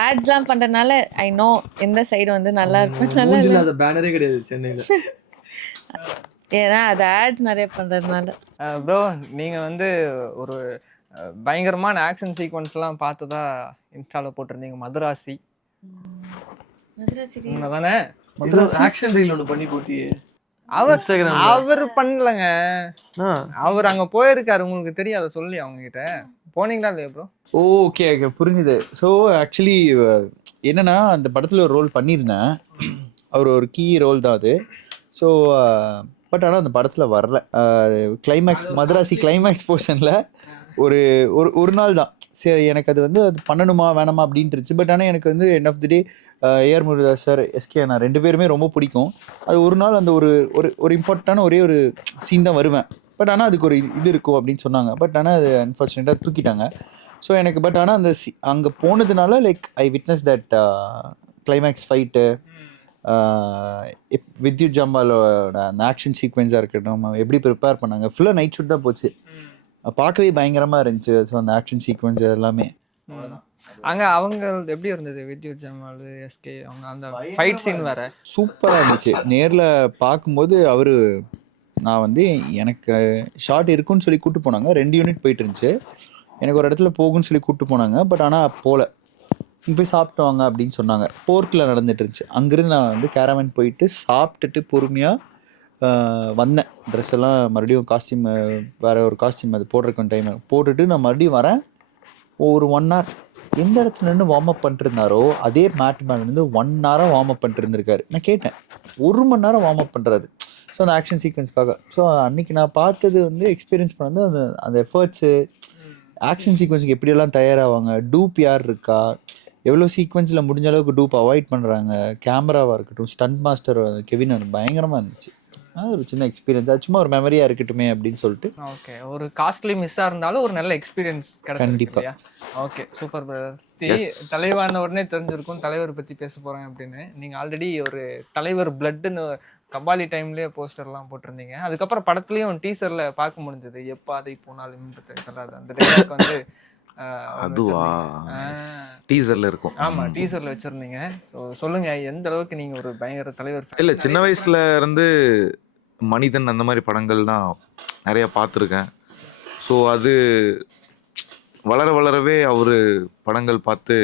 ஆட்ஸ்லாம் பண்ணுறதுனால ஐ நோ எந்த சைடு வந்து நல்லா இருக்கும். நல்லா அது பேனரே கிடையாது சென்னையில். ஏன்னா அது ஆட்ஸ் நிறைய பண்ணுறதுனால. ப்ரோ, நீங்கள் வந்து ஒரு பயங்கரமான ஆக்ஷன் சீக்வன்ஸ்லாம் பார்த்ததா இன்ஸ்டாவில் போட்டிருந்தீங்க. மதுராசி மதராசி உண்மைதானே? ஆக்ஷன் ரீல் ஒன்று பண்ணி போட்டி அவர் பண்ணலங்க, அவர் அங்க போயிருக்காரு. உங்களுக்கு தெரியாத சொல்லி அவங்க கிட்ட போனீங்களா இல்லையா ப்ரோ? ஓகே ஓகே புரிஞ்சுது. ஸோ ஆக்சுவலி என்னன்னா அந்த படத்தில் ஒரு ரோல் பண்ணியிருந்தேன். அவர் ஒரு கீ ரோல் தான் அது. ஸோ பட் ஆனால் அந்த படத்தில் வரல. கிளைமேக்ஸ் மதராசி கிளைமேக்ஸ் போர்ஷனில் ஒரு ஒரு ஒரு நாள் தான் சரி எனக்கு அது வந்து அது பண்ணணுமா வேணாமா அப்படின்ட்டு இருந்துச்சு. பட் ஆனால் எனக்கு வந்து end of the day AR Murugadoss sir, SK அண்ணா 2 பேருமே ரொம்ப பிடிக்கும். அது ஒரு நாள் அந்த ஒரு ஒரு ஒரு இம்பார்ட்டண்டான ஒரே ஒரு சீன் தான் வருவேன். பட் ஆனால் அதுக்கு ஒரு இது இருக்கும் அப்படின்னு சொன்னாங்க. பட் ஆனால் அது அன்ஃபார்ச்சுனேட்டாக தூக்கிட்டாங்க. ஸோ எனக்கு பட் ஆனால் அந்த அங்கே போனதுனால like I witness that climax fight, Vidyut ஜம்பாலோட அந்த ஆக்ஷன் சீக்வென்ஸாக இருக்கட்டும், எப்படி ப்ரிப்பேர் பண்ணாங்க. ஃபுல்லாக நைட் ஷூட் தான் போச்சு. பார்க்கவே பயங்கரமாக இருந்துச்சு. ஸோ அந்த ஆக்ஷன் சீக்வென்ஸ் எல்லாமே அங்க அவங்க எப்படி இருந்தது? வித்யுத் ஜமால், எஸ்கே அவங்க அந்த ஃபைட் சீன் வேற சூப்பராக இருந்துச்சு. நேரில் பார்க்கும்போது அவர் நான் வந்து எனக்கு ஷார்ட் இருக்குன்னு சொல்லி கூப்பிட்டு போனாங்க. 2 யூனிட் போயிட்டு இருந்துச்சு. எனக்கு ஒரு இடத்துல போகுன்னு சொல்லி கூப்பிட்டு போனாங்க. பட் ஆனால் போகல. இங்கே போய் சாப்பிட்டு வாங்க அப்படின்னு சொன்னாங்க. போர்ட்டில் நடந்துட்டு இருந்துச்சு. அங்கேருந்து நான் வந்து கேரவன் போயிட்டு சாப்பிட்டுட்டு பொறுமையாக வந்தேன். ட்ரெஸ் எல்லாம் மறுபடியும் காஸ்டியூம் வேறு ஒரு காஸ்டியூம் அது போட்டிருக்கேன் டைம் போட்டுட்டு நான் மறுபடியும் வரேன். ஒரு 1 hour எந்த இடத்துல நின்று வார்ம் அப் பண்ணிருந்தாரோ அதே மேட் மேலே இருந்து 1 hour வார்ம் அப் பண்ணிட்டு இருந்திருக்காரு. நான் கேட்டேன் 1 மணி நேரம் வார்ம் அப் பண்ணுறாரு. ஸோ அந்த ஆக்ஷன் சீக்வன்ஸ்க்காக. ஸோ அன்றைக்கி நான் பார்த்தது வந்து எக்ஸ்பீரியன்ஸ் பண்ணது அந்த அந்த எஃபர்ட்ஸு, ஆக்ஷன் சீக்வன்ஸுக்கு எப்படியெல்லாம் தயாராவாங்க, டூப் யார் இருக்கா, எவ்வளோ சீக்வன்ஸில் முடிஞ்ச அளவுக்கு டூப் அவாய்ட் பண்ணுறாங்க, கேமராவாக இருக்கட்டும், ஸ்டண்ட் மாஸ்டர் கெவின் பயங்கரமாக இருந்துச்சு. அது ஒரு சின்ன எக்ஸ்பீரியன்ஸ். அது சும்மா ஒரு மெமரியாக இருக்கட்டுமே அப்படின்னு சொல்லிட்டு. ஓகே, ஒரு காஸ்ட்லி மிஸ்ஸாக இருந்தாலும் ஒரு நல்ல எக்ஸ்பீரியன்ஸ் கண்டிப்பா. கிடைக்கும். Okay, super brother. தலைவான உடனே தெரிஞ்சிருக்கும் தலைவர் பற்றி பேச போகிறேன் அப்படின்னு. நீங்கள் ஆல்ரெடி ஒரு தலைவர் பிளட்டுன்னு கபாலி டைம்லேயே போஸ்டர்லாம் போட்டிருந்தீங்க. அதுக்கப்புறம் படத்துலையும் டீசரில் பார்க்க முடிஞ்சது. எப்போ அதை போனாலும் அந்த டைலாக் வந்து அதுவா டீசர்ல இருக்கும். ஆமா, டீசர்ல வச்சிருந்தீங்க. ஸோ சொல்லுங்க, எந்த அளவுக்கு நீங்க ஒரு பயங்கர தலைவர்? இல்ல, சின்ன வயசுல இருந்து மனிதன் அந்த மாதிரி படங்கள் தான் நிறைய பார்த்துருக்கேன். ஸோ அது வளர வளரவே அவர் படங்கள் பார்த்து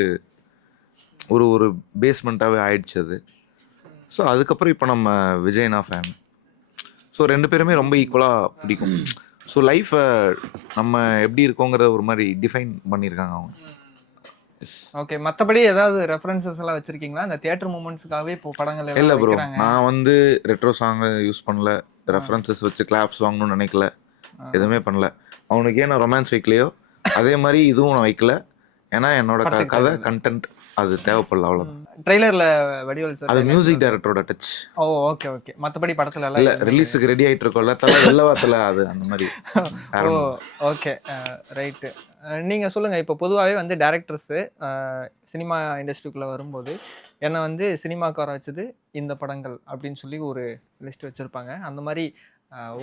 ஒரு ஒரு பேஸ்மெண்ட்டாகவே ஆயிடுச்சு அது. ஸோ அதுக்கப்புறம் இப்போ நம்ம விஜய்னா ஃபேன். ஸோ 2 பேருமே ரொம்ப ஈக்குவலாக பிடிக்கும். ஸோ லைஃப்பை நம்ம எப்படி இருக்கோங்கிறத ஒரு மாதிரி டிஃபைன் பண்ணியிருக்காங்க அவங்க. ஓகே, மற்றபடி ஏதாவது ரெஃபரன்சஸ் எல்லாம் வச்சிருக்கீங்களா இந்த தியேட்டர் மூமெண்ட்ஸ்க்காகவே இப்போ படங்கள்? இல்லை ப்ரோ, நான் வந்து ரெட்ரோ சாங் யூஸ் பண்ணல, ரெஃபரன்சஸ் வச்சு கிளாப்ஸ் வாங்கணும்னு நினைக்கல, எதுவுமே பண்ணல. அவனுக்கு ஏன் நான் ரொமான்ஸ் வைக்கலையோ அதே மாதிரி இதுவும் நான் வைக்கல. ஏன்னா என்னோட கதை கண்டென்ட் அது தேவைப்படல, அவ்வளோதான். ட்ரெய்லரில் வடிவேல் சார் அது மியூசிக் டைரக்டரோட டச். ஓ ஓகே ஓகே. மற்றபடி படத்தில் எல்லாம் இல்லை, ரிலீஸுக்கு ரெடி ஆகிட்டு இருக்கோம்ல, தலை வெள்ளவாத்தில் அது அந்த மாதிரி. ஓ ஓகே, ரைட்டு. நீங்கள் சொல்லுங்கள், இப்போ பொதுவாகவே வந்து டேரக்டர்ஸு சினிமா இண்டஸ்ட்ரிக்குள்ளே வரும்போது என்னை வந்து சினிமாவுக்கு வர வச்சது இந்த படங்கள் அப்படின்னு சொல்லி ஒரு லிஸ்ட் வச்சுருப்பாங்க. அந்த மாதிரி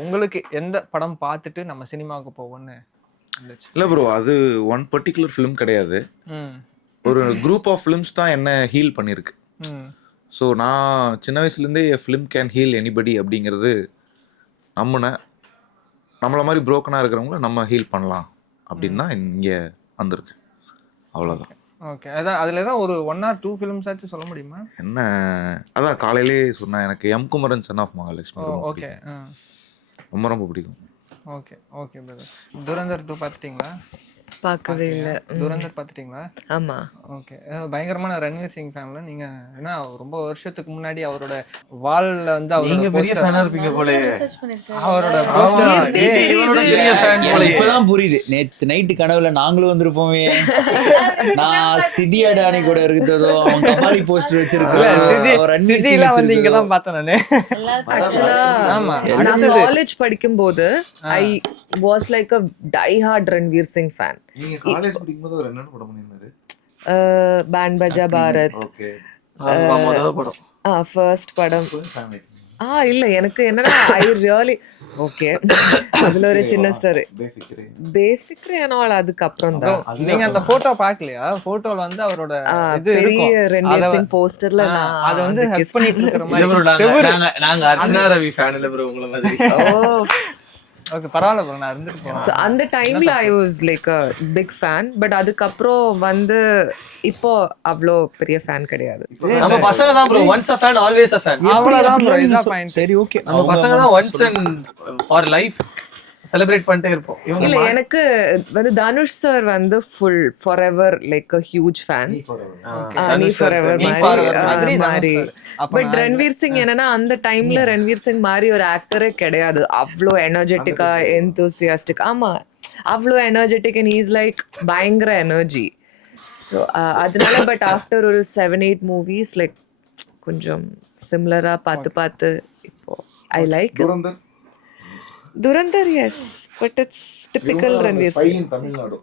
உங்களுக்கு எந்த படம் பார்த்துட்டு நம்ம சினிமாவுக்கு போவோன்னு இருந்துச்சு? இல்லை ப்ரோ, அது ஒன் பர்டிகுலர் ஃபிலிம் கிடையாது. ஒரு குரூப் ஆஃப் ஃபிலிம்ஸ் தான் என்ன ஹீல் பண்ணியிருக்கு. ஸோ நான் சின்ன வயசுலேருந்தே ஃபிலிம் கேன் ஹீல் எனிபடி அப்படிங்கிறது நம்மளை மாதிரி புரோக்கனாக இருக்கிறவங்கள நம்ம ஹீல் பண்ணலாம் அப்படின்னு தான் இங்கே வந்திருக்கு, அவ்வளோதான். ஓகே, அதான் அதில் தான் ஒரு 1 or 2 ஃபிலிம்ஸ் ஆச்சு சொல்ல முடியுமா? என்ன, அதான் காலையிலே சொன்னேன், எனக்கு M Kumaran son of Mahalakshmi okay, ரொம்ப ரொம்ப பிடிக்கும். Okay okay brother. துரந்தர் 2 பார்த்துட்டிங்களா? பார்க்கவே இல்லை. துரந்தர் பார்த்துட்டிங்களா? ஆமாம். ஓகே, பயங்கரமான ரன்வீர் சிங் ஃபேன்ல நீங்கள். ஏன்னா ரொம்ப வருஷத்துக்கு முன்னாடி அவரோட வால்ல வந்து நீங்க பெரிய ஃபேனா இருப்பீங்க போல. அவரோட இப்பதான் புரியுது. நேத்து நைட்டு கனவுல நாங்களும் வந்திருப்போமே. நான் சிதி அடானி கூட இருக்கிறதோ, அவன் கபாலி போஸ்டர் சிதிலாம் வந்து இங்க தான் பார்த்தேன் நானு. ஆமா, நான் காலேஜ் படிக்கும்போது I was like a die hard Ranveer Singh fan. நீங்க காலேஜ் படிக்கும்போது அவர் என்ன படம் பண்ணியிருந்தாரு? பேண்ட் பஜா பாரத். ஓகே, படம். ஃபர்ஸ்ட் படம். இல்ல, எனக்கு என்னன்னா ஐ ரியலி ஓகே, அதுல ஒரு சின்ன ஸ்டோரி. பேஃபிக்ரே அனால் அதுக்கப்புறம் தான். நீங்க அந்த போட்டோ பார்க்கலையா? போட்டோல வந்து அவரோட இது பெரிய ரன்வீர் சிங் போஸ்டர்ல அத வந்து ஹெல்ப் பண்ணிட்டு இருக்கிற மாதிரி. நாங்க அர்ச்சனா ரவி ஃபேன் இல்ல ப்ரோ, உங்கள மாதிரி. ஓ ஓகே பரவாயில்ல ப்ரோ, நான் இருந்துட்டு போறேன். ஸோ அந்த டைமில் I was like a big fan. But அதுக்கப்புறம் வந்து இப்போ அவ்வளோ பெரிய ஃபேன் கிடையாது. நம்ம பசங்க தான் bro, once a fan always a fan. அவ்வளவுதான் bro, இதுதான் பாயிண்ட். சரி ஓகே, நம்ம பசங்க தான் once and for life celebrate பண்ணிட்டே இருப்போம். இவங்க இல்ல எனக்கு வந்து தனுஷ் சார் வந்து full for ever like a huge fan. நீ ஃபார் எவர் மாதிரி மாதிரி. தனுஷ் sir. அப்ப பட் ரன்வீர் சிங் என்னன்னா அந்த டைம்ல ரன்வீர் சிங் மாதிரி ஒரு ஆக்டரே கிடையாது. அவ்வளோ எனர்ஜெட்டிக்கா எந்தூசியாஸ்டிக். ஆமா அவ்வளோ எனர்ஜெட்டிக் அண்ட் ஹீஸ் லைக் பயங்கர எனர்ஜி. ஸோ அதனால பட் ஆஃப்டர் ஒரு 7-8 மூவிஸ் லைக் கொஞ்சம் சிம்லரா பார்த்து இப்போ I like Dhurandhar. Yes but it's typical Ranveer Singh. Tamil Nadu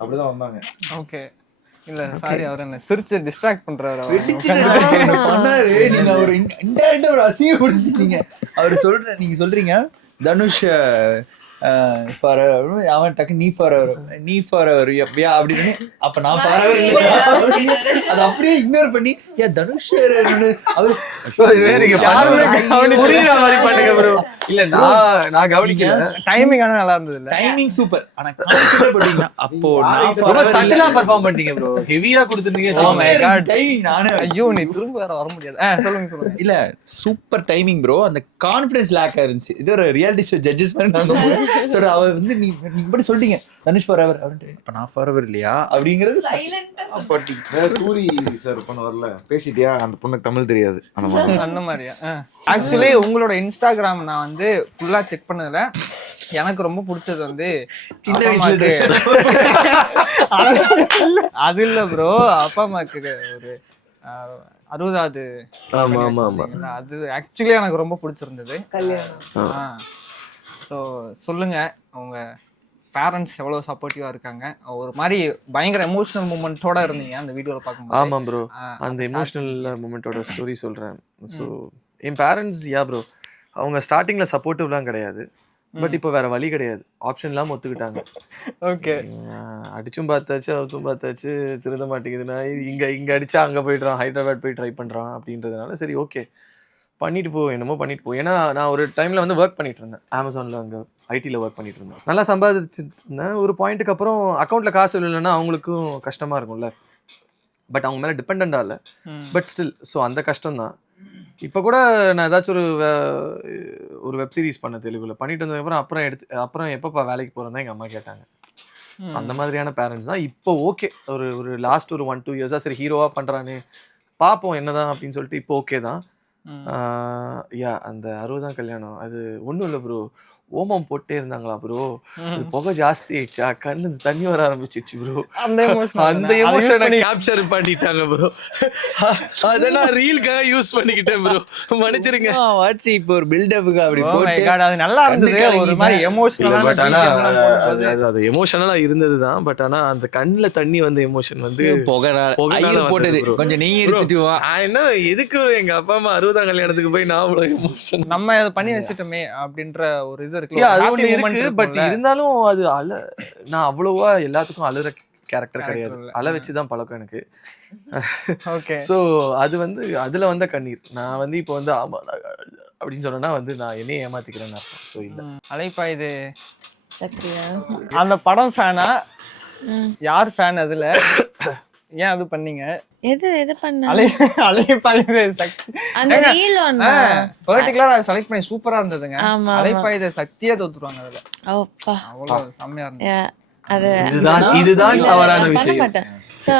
அப்படிதான் வந்தாங்க. ஓகே இல்ல சாரி, அவர் என்ன சிரிச்சு டிஸ்ட்ராக்ட் பண்றாரு. பண்ணாரு. நீங்க அவர் இன்டைரக்டா ஒரு அசிங்கப்படுத்திட்டீங்க. அவர் சொல்ற, நீங்க சொல்றீங்க தனுஷ் ஃபார் அவன் டக்கு நீ ஃபார் எப்படியா அப்படின்னு. அப்ப நான் ஃபார் அது அப்படியே இக்னோர் பண்ணி ஏன் தனுஷ் அவரு புரியுற மாதிரி பண்ணுங்க ப்ரோ. இல்ல நான் கவனிக்கல. டைமிங் ஆனா நல்லா இருந்தது இல்ல? Timing super. ஆனா கான்செப்ட் போட்டீங்க. அப்போ நான் ரொம்ப சட்டிலா பெர்ஃபார்ம் பண்ணீங்க ப்ரோ. ஹெவியா கொடுத்துட்டீங்க. டைமிங் நானே ஐயோ நீ திரும்ப வேற வர முடியாது. சொல்லுங்க. இல்ல சூப்பர் டைமிங் ப்ரோ. அந்த கான்ஃபிடன்ஸ் லேக் இருந்துச்சு. இது ஒரு ரியாலிட்டி ஷோ ஜட்ஜஸ் மாதிரி நாங்க சொல்ற. அவ வந்து நீங்க இப்படி சொல்லிட்டீங்க தனுஷ் ஃபார் எவர் அப்படின்ட்டு. இப்ப நான் ஃபார் எவர் இல்லையா அப்படிங்கிறது சூரி சார் பண்ண வரல பேசிட்டியா, அந்த பொண்ணுக்கு தமிழ் தெரியாது அந்த மாதிரியா? ஆக்சுவலி உங்களோட இன்ஸ்டாகிராம் நான் வந்து ஃபுல்லா செக் பண்ணதுல எனக்கு ரொம்ப பிடிச்சது வந்து சின்ன வயசுல அது இல்ல ப்ரோ, அப்பா அம்மாக்கு ஒரு 60வது. அது ஆக்சுவலி எனக்கு ரொம்ப பிடிச்சிருந்தது. ஸோ சொல்லுங்க, உங்க பேரண்ட்ஸ் எவ்வளவு சப்போர்ட்டிவா இருக்காங்க? ஒரு மாதிரி பயங்கர எமோஷனல் மூமெண்ட்டோட இருந்தீங்க அந்த வீடியோல பார்க்கும்போது. ஆமா ப்ரோ, அந்த எமோஷனல் மூமெண்ட்டோட ஸ்டோரி சொல்றேன். ஸோ என் பேரண்ட்ஸ் ப்ரோ அவங்க ஸ்டார்டிங்ல சப்போர்ட்டிவ்லாம் கிடையாது. பட் இப்போ வேற வழி கிடையாது, ஆப்ஷன் இல்லாமல் ஒத்துக்கிட்டாங்க. ஓகே அடிச்சும் பார்த்தாச்சு, அவுத்தும் பார்த்தாச்சு, திருந்த மாட்டேங்குதுன்னா இங்கே அடிச்சா அங்கே போய்ட்றான், ஹைதராபாத் போய் ட்ரை பண்ணுறான் அப்படின்றதுனால சரி ஓகே பண்ணிட்டு போ, என்னமோ பண்ணிட்டு போ. ஏன்னா நான் ஒரு டைமில் வந்து ஒர்க் பண்ணிட்டு இருந்தேன் அமேசானில், அங்கே ஐடியில் ஒர்க் பண்ணிட்டு இருந்தேன். நல்லா சம்பாதிச்சுட்டு இருந்தேன். ஒரு பாயிண்ட்டுக்கு அப்புறம் அக்கௌண்ட்டில் காசு இல்லைன்னா அவங்களுக்கும் கஷ்டமாக இருக்கும்ல. பட் அவங்க மேலே டிபெண்டாக இல்லை, பட் ஸ்டில் ஸோ அந்த கஷ்டம் தான். இப்போ கூட நான் ஏதாச்சும் ஒரு வெப் சீரிஸ் பண்ண தெலுங்குல பண்ணிட்டு வந்ததுக்கப்புறம் அப்புறம் எப்பப்பா வேலைக்கு போகிறேன் தான் எங்கள் அம்மா கேட்டாங்க. ஸோ அந்த மாதிரியான பேரண்ட்ஸ் தான். இப்போ ஓகே ஒரு லாஸ்ட் ஒரு 1-2 இயர்ஸாக சரி ஹீரோவாக பண்ணுறானே பார்ப்போம் என்னதான் அப்படின்னு சொல்லிட்டு இப்போ ஓகே தான். அந்த 60ஆம் கல்யாணம் அது ஒன்றும் இல்லை ப்ரோ, ஓமம் போட்டே இருந்தாங்களா ப்ரோ, அது புகை ஜாஸ்தி ஆயிடுச்சா, கண்ணு தண்ணி வர ஆரம்பிச்சிச்சு ப்ரோ. அந்த எமோஷனை கேப்சர் பண்ணிட்டாங்க ப்ரோ. அதெல்லாம் ரீல்காக யூஸ் பண்ணிக்கிட்டேன் ப்ரோ, மன்னிச்சிருங்க. வாட்சி இப்போ ஒரு பில்டப்புக்கு அப்படி போட்டு அது நல்லா இருந்தது, ஒரு மாதிரி எமோஷனலா. பட் ஆனா அது எமோஷனலா இருந்தது தான். பட் ஆனா அந்த கண்ணுல தண்ணி வந்த எமோஷன் வந்து புகைனால போட்டது. கொஞ்சம் நீங்க எடுத்துட்டு வா. என்ன எதுக்கு எங்க அப்பா அம்மா 60ஆம் கல்யாணத்துக்கு போய் நான் அவ்வளவு எமோஷன் நம்ம அதை பண்ணி வச்சுட்டோமே அப்படின்ற ஒரு இது இருக்கு. அது ஒண்ணு இருக்கு. பட் இருந்தாலும் அது நான் அவ்வளவா எல்லாத்துக்கும் அழுற கேரக்டர் கிடையாது, அழ வச்சுதான் பழக்கம் எனக்கு. ஓகே ஸோ அது வந்து அதுல வந்த கண்ணீர். நான் வந்து இப்போ வந்து ஆமா அப்படின்னு சொன்னா வந்து நான் என்னையே ஏமாத்திக்கிறேன்னு அர்த்தம். ஸோ இல்லை அலைப்பாயுது சக்தியா அந்த படம் ஃபேனா? யார் ஃபேன் அதுல? ஏன் அது பண்ணீங்க? எது பண்ண அலைப்பாயுது சக்தி அந்த ரீல் ஒன்னு பர்టిక్యులரா செலக்ட் பண்ணி சூப்பரா இருந்ததுங்க. ஆமா அலைப்பாயுது சக்தியா தோத்துருவாங்க அதுல. ஓப்பா அவ்வளவு செம்மையா இருந்தது. அது இதுதான் தவறான விஷயம்.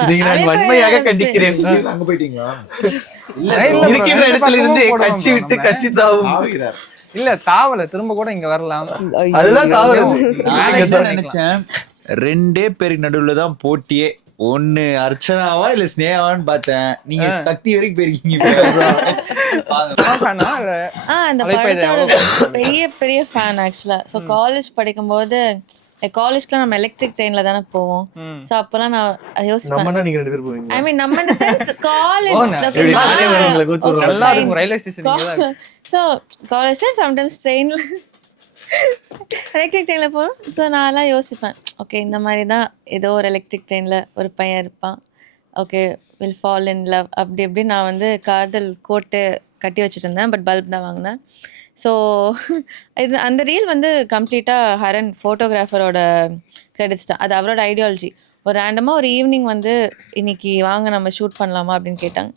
இதை நான் வன்மையாக கண்டிக்கிறேன். அங்க போயிட்டீங்களா? இருக்கின்ற இடத்துல இருந்து கட்சி விட்டு கட்சி தாவும். இல்ல தாவல, திரும்ப கூட இங்க வரலாம். அதுதான் தாவறது. நான் நினைச்சேன் 2 பேருக்கு நடுவுல தான் போட்டியே, ஒண்ணு அர்ச்சனாவா இல்ல ஸ்னேகாவான்னு பார்த்தேன். நீங்க சக்தி வரைக்கும் போயிருக்கீங்க. அந்த படத்தோட பெரிய பெரிய ஃபேன் ஆக்சுவலா. ஸோ காலேஜ் படிக்கும்போது காலேஜ்க்குலாம் நம்ம எலக்ட்ரிக் ட்ரெயின்ல தானே போவோம். ஸோ அப்பெல்லாம் நான் யோசிப்பேன், நீங்க 2 பேர் போவீங்க. ஐ மீன் நம்ம இந்த சென்ஸ் காலேஜ் நல்லா இருக்கும் ரயில்வே ஸ்டேஷன். ஸோ காலேஜ்ல சம்டைம்ஸ் ட்ரெயின்ல எலக்ட்ரிக் ட்ரெயினில் போகிறோம். ஸோ நான்லாம் யோசிப்பேன், ஓகே இந்த மாதிரி தான் ஏதோ ஒரு எலக்ட்ரிக் ட்ரெயினில் ஒரு பையன் இருப்பான், okay will fall in love அப்படி இப்படி நான் வந்து காதல் கோட்டு கட்டி வச்சுட்டு இருந்தேன். பட் பல்ப் தான் வாங்கினேன். ஸோ இது அந்த ரீல் வந்து கம்ப்ளீட்டாக ஹரன் ஃபோட்டோகிராஃபரோட கிரெடிட்ஸ் தான். அது அவரோட ஐடியாலஜி. ஒரு ரேண்டமாக ஒரு ஈவினிங் வந்து இன்னைக்கு வாங்க நம்ம ஷூட் பண்ணலாமா அப்படின்னு கேட்டாங்க.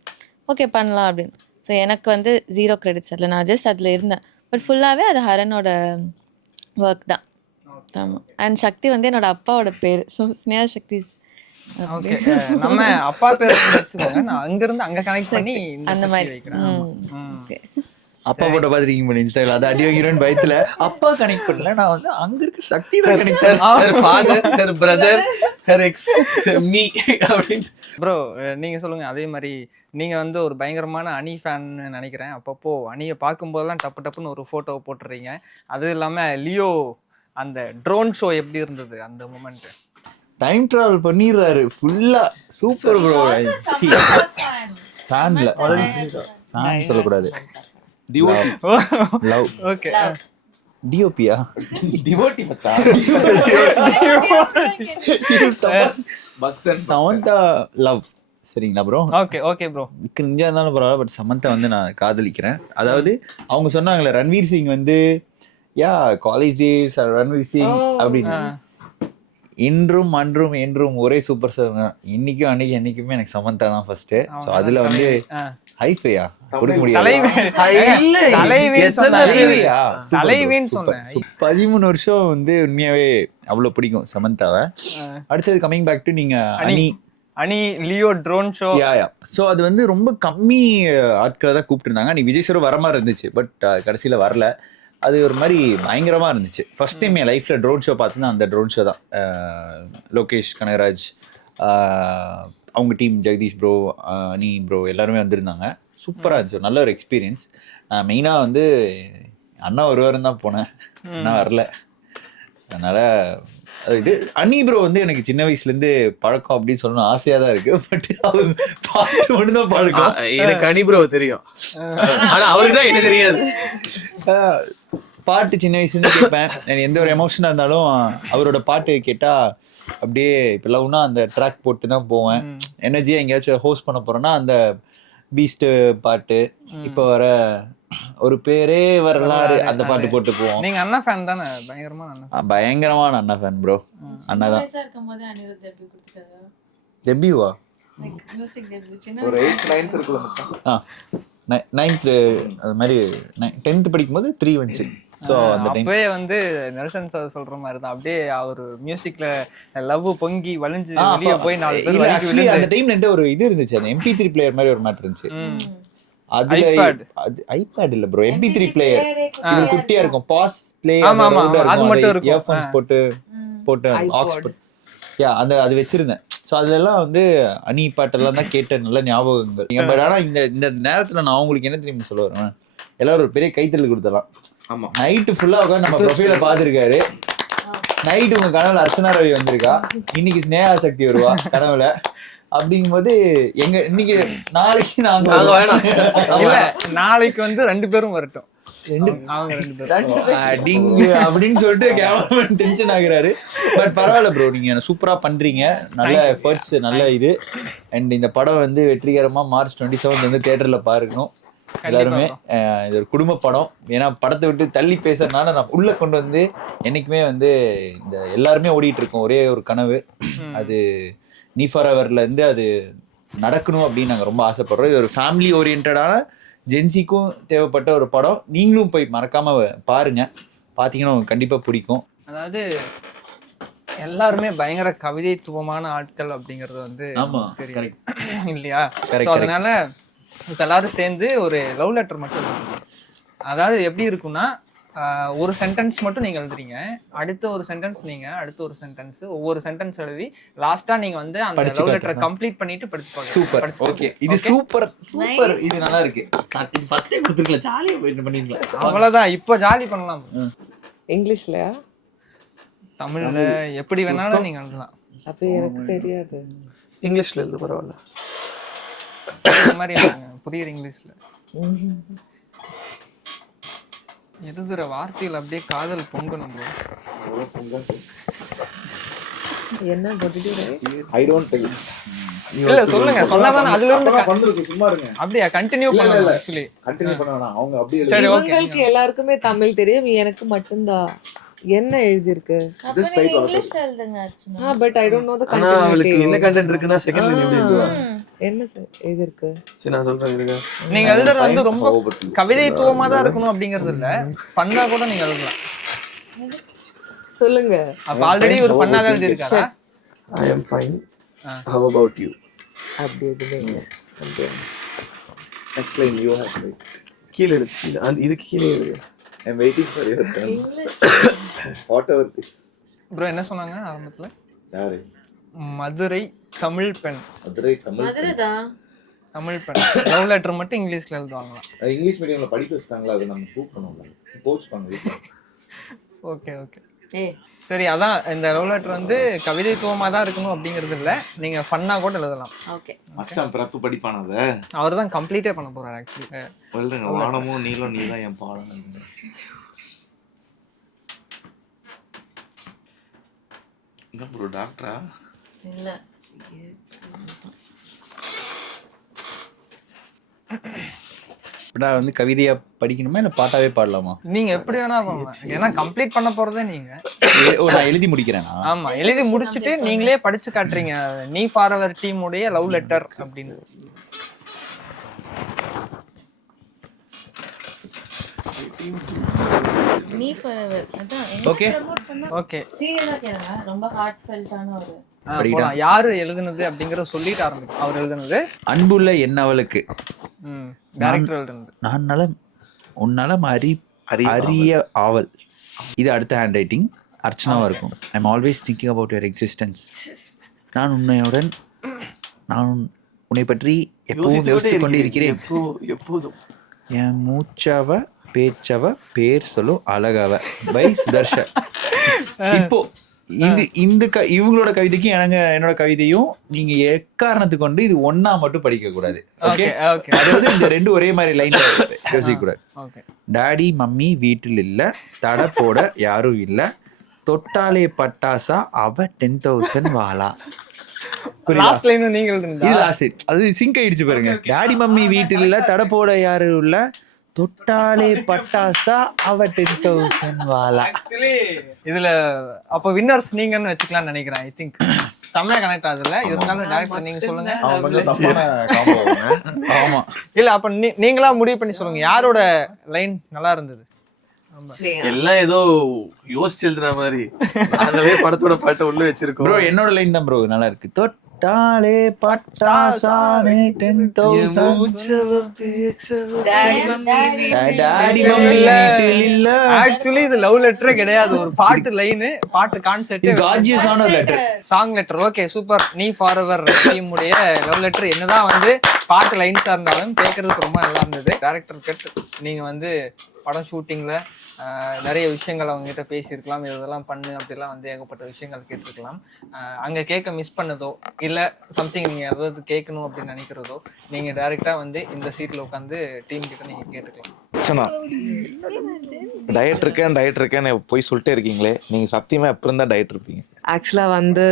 ஓகே பண்ணலாம் அப்படின்னு. ஸோ எனக்கு வந்து 0 கிரெடிட்ஸ் அதில். நான் ஜஸ்ட் அதில் இருந்தேன். பட் ஃபுல்லாகவே அது ஹரனோட ஒர்க் தான். ஆமாம். அண்ட் சக்தி வந்து என்னோட அப்பாவோட பேர். ஸோ ஸ்னேஹா சக்திஸ் ஓகே நம்ம அப்பா பேர் வச்சுக்கோங்க. நான் அங்கிருந்து அங்க கனெக்ட் பண்ணி இந்த அந்த சக்தி மாதிரி. வைக்கிறேன். ஓகே. அப்பா போட்டோ பார்த்துருக்கீங்க பண்ணி இன்ஸ்டாகிராம். அது அடி ஹீரோயின் பயத்துல அப்பா கனெக்ட் பண்ணல, நான் வந்து அங்க இருக்க சக்தி தான் கனெக்ட் பண்ணேன். her father, her brother, her ex, me அப்படின்னு. ப்ரோ நீங்க சொல்லுங்க. அதே மாதிரி நீங்க வந்து ஒரு பயங்கரமான அணி ஃபேன் நினைக்கிறேன். அப்பப்போ அணியை பார்க்கும்போதெல்லாம் டப்பு டப்புன்னு ஒரு ஃபோட்டோ போட்டுறீங்க. அது இல்லாம லியோ அந்த ட்ரோன் ஷோ எப்படி இருந்தது அந்த மூமெண்ட்? டைம் டிராவல் பண்ணிடுறாரு ஃபுல்லா. Super bro. ஃபேன்ல ஃபேன் சொல்லக்கூடாது. லவ். ஓகே டிஓபியா? டிவோட்டி மச்சான். பக்தன். சமந்தா லவ். சரிங்களா ப்ரோ? Okay okay bro. கிரிஞ்சா இருந்தாலும் பரவாயில்ல, பட் சமந்தா வந்து நான் காதலிக்கிறேன். அதாவது அவங்க சொன்னாங்களே ரன்வீர் சிங் வந்து காலேஜ் டேஸ் ரன்வீர் சிங் அப்படின்னு. இன்றும் அன்றும் என்றும் ஒரே சூப்பர் ஸ்டார் தான். இன்னைக்கும் அன்னைக்கு என்னைக்குமே எனக்கு சமந்தா தான் ஃபர்ஸ்ட். ஸோ அதுல வந்து ஹைஃபையா கொடுக்க முடியாது. தலைவின்னு சொன்னேன். 13 வருஷம் வந்து உண்மையாவே அவ்வளவு பிடிக்கும் சமந்தாவை. அடுத்தது கமிங் பேக் டு நீங்க அணி லியோ ட்ரோன் ஷோ. ஸோ அது வந்து ரொம்ப கம்மி ஆட்களை தான் கூப்பிட்டுருந்தாங்க. நீ விஜய் சார் வர மாதிரி இருந்துச்சு, பட் கடைசியில் வரல. அது ஒரு மாதிரி பயங்கரமாக இருந்துச்சு. ஃபர்ஸ்ட் டைம் என் லைஃப்பில் ட்ரோன் ஷோ பார்த்தீங்கன்னா அந்த ட்ரோன் ஷோ தான். லோகேஷ் கனகராஜ், அவங்க டீம், ஜெகதீஷ் ப்ரோ, அனி ப்ரோ எல்லாருமே வந்திருந்தாங்க. சூப்பராக இருந்துச்சு. நல்ல ஒரு எக்ஸ்பீரியன்ஸ். நான் மெயினாக வந்து அண்ணா ஒருவரும் தான் போனேன், அண்ணா வரல. அதனால் இது அனி ப்ரோ வந்து எனக்கு சின்ன வயசுலேருந்து பழக்கம் அப்படின்னு சொல்லணும் ஆசையாக தான் இருக்குது. பட் அவங்க பாட்டு மட்டும் தான் பழக்கம். எனக்கு அனி ப்ரோ தெரியும், ஆனால் அவருக்கு தான் என்ன தெரியாது. பாட்டு சின்ன வயசுலேருந்து கேட்பேன். எனக்கு எந்த ஒரு எமோஷனாக இருந்தாலும் அவரோட பாட்டு கேட்டால் அப்படியே இப்போ லவ்னா அந்த ட்ராக் போட்டு தான் போவேன். எனர்ஜியாக எங்கேயாச்சும் ஹோஸ்ட் பண்ண போகிறேன்னா அந்த பீஸ்ட் பாட்டு, இப்போ வர ஒரு பேரே வரலாறு அந்த பாட்டு போட்டு போவோம். நீங்க அண்ணா ஃபேன் தானே? பயங்கரமான அண்ணா ஃபேன் ப்ரோ. அண்ணா தான். டெபியூவா? ஒரு 8th 9th இருக்குல்ல மச்சான். 9th அது மாதிரி 10th படிக்கும்போது 3 வந்துச்சு. ஸோ அந்த டைம் அப்பவே வந்து நெல்சன் சார் சொல்ற மாதிரி தான். அப்படியே அவர் மியூசிக்ல லவ் பொங்கி வலிஞ்சு வெளியே போய் 4 பேர் வலிக்கு விழுந்து. அந்த டைம்ல ஒரு இது இருந்துச்சு, அந்த MP3 பிளேயர் மாதிரி ஒரு மேட்டர் இருந்துச்சு. அதுல ஐபேட் இல்ல ப்ரோ, MP3 பிளேயர். இது குட்டியா இருக்கும், பாஸ் பிளே. அது மட்டும் இருக்கும். இயர்ஃபோன்ஸ் போட்டு ஆக்ஸ்போர்ட் அந்த அது வச்சிருந்தேன். ஸோ அதுல எல்லாம் வந்து அணி பாட்டெல்லாம் தான் கேட்ட நல்ல ஞாபகங்கள். பட் ஆனா இந்த நேரத்துல நான் அவங்களுக்கு என்ன தெரியுமா சொல்ல வரேன், எல்லாரும் ஒரு பெரிய கைத்தல் கொடுத்தலாம். ஆமா, நைட்டு ஃபுல்லா உட்காந்து நம்ம ப்ரொஃபைல பாத்துருக்காரு. நைட்டு உங்க கனவுல அர்ச்சனா ரவி வந்திருக்கா, இன்னைக்கு ஸ்னேகா சக்தி வருவா கனவுல. அப்படிங்கும்போது எங்க இன்னைக்கு நாளைக்கு நாங்க இல்ல, நாளைக்கு வந்து 2 பேரும் வரட்டும் அப்படின்னு சொல்லிட்டு கேமராமேன் டென்ஷன் ஆகுறாரு. பட் பரவாயில்ல ப்ரோ, நீங்க சூப்பரா பண்றீங்க. நல்ல எஃபர்ட்ஸ், நல்ல இது. அண்ட் இந்த படம் வந்து வெற்றிகரமா March 27 வந்து தியேட்டர்ல பாருக்கணும் எல்லாருமே. இது ஒரு குடும்ப படம். ஏன்னா படத்தை விட்டு தள்ளி பேசுறதுனால நான் உள்ள கொண்டு வந்து என்னைக்குமே வந்து இந்த எல்லாருமே ஓடிட்டு இருக்கோம் ஒரே ஒரு கனவு. அது நீ ஃபார் எவர்ல இருந்து அது நடக்கணும் அப்படின்னு நாங்கள் ரொம்ப ஆசைப்படுறோம். இது ஒரு ஃபேமிலி ஓரியன்டான ஜென்சிக்கும் தேவைப்பட்ட ஒரு படம். நீங்களும் போய் மறக்காம பாருங்க, பார்த்தீங்கன்னா உங்களுக்கு கண்டிப்பா பிடிக்கும். அதாவது எல்லாருமே பயங்கர கவிதைத்துவமான ஆட்கள் அப்படிங்கிறது வந்து தெரியும் இல்லையா? அதனால இப்போ எல்லாரும் சேர்ந்து ஒரு லவ் லெட்டர் மட்டும். அதாவது எப்படி இருக்குன்னா, ஒரு சென்டென்ஸ் மட்டும் நீங்க எழுதுறீங்க, அடுத்த ஒரு சென்டென்ஸ் நீங்க, அடுத்த ஒரு சென்டென்ஸ், ஒவ்வொரு சென்டென்ஸ் எழுதி லாஸ்டா நீங்க வந்து அந்த லவ் லெட்டரை கம்ப்ளீட் பண்ணிட்டு படிச்சு பாருங்க. சூப்பர். ஓகே, இது சூப்பர் சூப்பர். இது நல்லா இருக்கு. ஃபர்ஸ்ட் டைம் கொடுத்துருக்கல, ஜாலியா பண்ணிருக்கலாம். அவ்வளவுதான், இப்போ ஜாலி பண்ணலாம். இங்கிலீஷ்லயா தமிழ்ல எப்படி வேணாலும் நீங்க எழுதலாம். அப்ப எனக்கு தெரியாது. இங்கிலீஷ்ல எழுது பரவாயில்ல. இந்த மாதிரி புரியுற இங்கிலீஷ்ல எழுதுற வார்த்தைகள் அப்படியே காதல் பொங்கணும் ப்ரோ. என்ன what did you write? I don't tell. இல்ல சொல்லுங்க, சொன்னாதான் அதுல இருந்து வந்துருக்கு, சும்மா இருங்க. அப்படியே கண்டினியூ பண்ணலாம் ஆக்சுவலி. கண்டினியூ பண்ண வேணாம், அவங்க அப்படியே சரி ஓகே. இவங்களுக்கு எல்லாருக்குமே தமிழ் தெரியும், எனக்கு மட்டும்தான் என்ன எழுதிருக்கு. அப்ப நீங்க இங்கிலீஷ்ல எழுதுங்க Archana. But I don't know தி ஆனா அவளுக்கு என்ன கண்டென்ட் இருக்குன்னா செகண்ட் லைன் எப்படி எழுதுவா? என்ன எழுதிருக்கு. சரி நான் சொல்றேன் இருங்க. நீங்க எழுதுறது வந்து ரொம்ப கவிதைத்துவமா தான் இருக்கணும் அப்படிங்கிறது இல்ல, ஃபன்னா கூட நீங்க எழுதலாம். சொல்லுங்க. அப்ப ஆல்ரெடி ஒரு ஃபன்னா தான் எழுதிருக்காரா? I am fine. How about you? அப்படி எதுவுமே இல்லை. அப்படியே next line you have write. கீழ இருக்கு, கீழ அந்த இதுக்கு கீழே இருக்கு. I am waiting for your turn. Whatever this. Bro என்ன சொன்னாங்க ஆரம்பத்துல? யாரு? மதுரை தமிழ் பெண். மதுரை தமிழ். மதுரைதான். தமிழ் பெண் லவ் லெட்டர் மட்டும் இங்கிலீஷ்ல எழுதுவாங்களாம். அது இங்கிலீஷ் மீடியம்ல படிக்க வச்சிட்டாங்களா, அது நம்ம ப்ரூவ் பண்ணோம்ல, கோச் பண்ணுங்க. ஓகே ஓகே ஏய் சரி, அதான் இந்த லவ் லெட்டர் வந்து கவிதைத்துவமா தான் இருக்கணும் அப்படிங்கிறது இல்ல, நீங்க ஃபன்னா கூட எழுதலாம். ஓகே. மச்சான் பிரத்து படிப்பான அத. அவர் தான் கம்ப்ளீட்டே பண்ண போறாரு ஆக்சுவலி. எழுதுங்க, வானமும் நீலம் நீதான் என் பாடம். என்ன ப்ரோ டாக்டரா? இல்ல நான் வந்து கவிதையா படிக்கணுமா இல்லை பாட்டாவே பாடலாமா? நீங்க எப்படி வேணா பண்ணலாம், ஏன்னா கம்ப்ளீட் பண்ண போறதே நீங்க. நான் எழுதி முடிக்கிறேனா? ஆமா, எழுதி முடிச்சிட்டு நீங்களே படிச்சு காட்டுறீங்க. நீ ஃபார்எவர் டீம் உடைய லவ் லெட்டர் அப்படின்னு. நீ ஃபார்எவர் அதான் ஓகே ஓகே சீரியஸா கேளுங்க, ரொம்ப ஹார்ட் ஃபெல்ட்டான ஒரு போலாம். யாரு எழுதுனது அப்படிங்கறத சொல்லிட்டு ஆரம்பிக்கும். அவர் எழுதுனது அன்புள்ள என்னவளுக்கு டைரக்டர் எழுதுனது. நான் நலம் உன் நலம் அரிய ஆவல். இது அடுத்த ஹேண்ட் ரைட்டிங் அர்ச்சனாவா இருக்கும். I am always thinking about your existence. நான் உன்னை பற்றி எப்பவும் யோசித்துக் கொண்டு இருக்கிறேன். எப்போதும் என் மூச்சவ பேச்சவ பேர் சொல்லும் அழகவ பை சுதர்ஷன். இப்போ இவங்களோட கவிதைக்கும் என்னோட கவிதையும் நீங்க எக்காரணத்துக்கு கொண்டு இது ஒன்னா மட்டும் படிக்க கூடாது. ஓகே ஓகே அதாவது இந்த ரெண்டு ஒரே மாதிரி லைன் யோசிக்க கூடாது. ஓகே. டாடி மம்மி வீட்டில் இல்ல, தடை போட யாரும் இல்ல, தொட்டாலே பட்டாசா அவ 10,000 வாளா. லாஸ்ட் லைன் நீங்க எழுதுனதா? இது லாஸ்ட், அது சிங்க் ஆயிடுச்சு பாருங்க. டாடி மம்மி வீட்டில் இல்ல, தடை போட யாரும் இல்ல, தொட்டாலே பட்டாசா அவ 10,000 வாளா. ஆக்சுவலி இதுல அப்ப வின்னர்ஸ் நீங்கன்னு வச்சுக்கலாம்னு நினைக்கிறேன். ஐ திங்க் செம்மையா கனெக்ட் ஆகுதுல. இருந்தாலும் டைரக்டர் நீங்க சொல்லுங்க. ஆமா இல்ல அப்ப நீங்களா முடிவு பண்ணி சொல்லுங்க யாரோட லைன் நல்லா இருந்தது. எல்லாம் ஏதோ யோசிச்சு எழுதுற மாதிரி நாங்களே படத்தோட பாட்டை உள்ள வச்சிருக்கோம். ப்ரோ என்னோட லைன் தான் ப்ரோ நல்லா இருக்கு. தொட்டாலே பட்டாசானே 10,000 டாடி மம்மி வீட்டில் இல்ல. ஆக்சுவலி இது லவ் லெட்டரே கிடையாது, ஒரு பாட்டு லைன், பாட்டு கான்செப்ட். இது கார்ஜியஸான ஒரு letter, song letter. Okay super. நீ ஃபார்எவர் டீம் உடைய லவ் லெட்டர் என்னதான் வந்து பாட்டு லைன்ஸா இருந்தாலும் கேட்கறதுக்கு ரொம்ப நல்லா இருந்தது. டைரக்டர் கட் நீங்க வந்து படம் ஷூட்டிங்ல நிறைய விஷயங்கள் அவங்க கிட்ட பேசியிருக்கலாம், இதெல்லாம் பண்ணு அப்படிலாம் வந்து ஏகப்பட்ட விஷயங்கள் கேட்டிருக்கலாம். அங்க கேட்க மிஸ் பண்ணதோ இல்ல சம்திங் நீங்க ஏதாவது கேட்கணும் அப்படின்னு நினைக்கிறதோ நீங்க டைரக்டா வந்து இந்த சீட்ல உட்காந்து டீம் கிட்ட நீங்க கேட்டுக்கலாம். டயட் இருக்கேன்னு போய் சொல்லிட்டே இருக்கீங்களே, நீங்க சத்தியமா எப்ப இருந்தா டயட் இருப்பீங்க? ஆக்சுவலா வந்து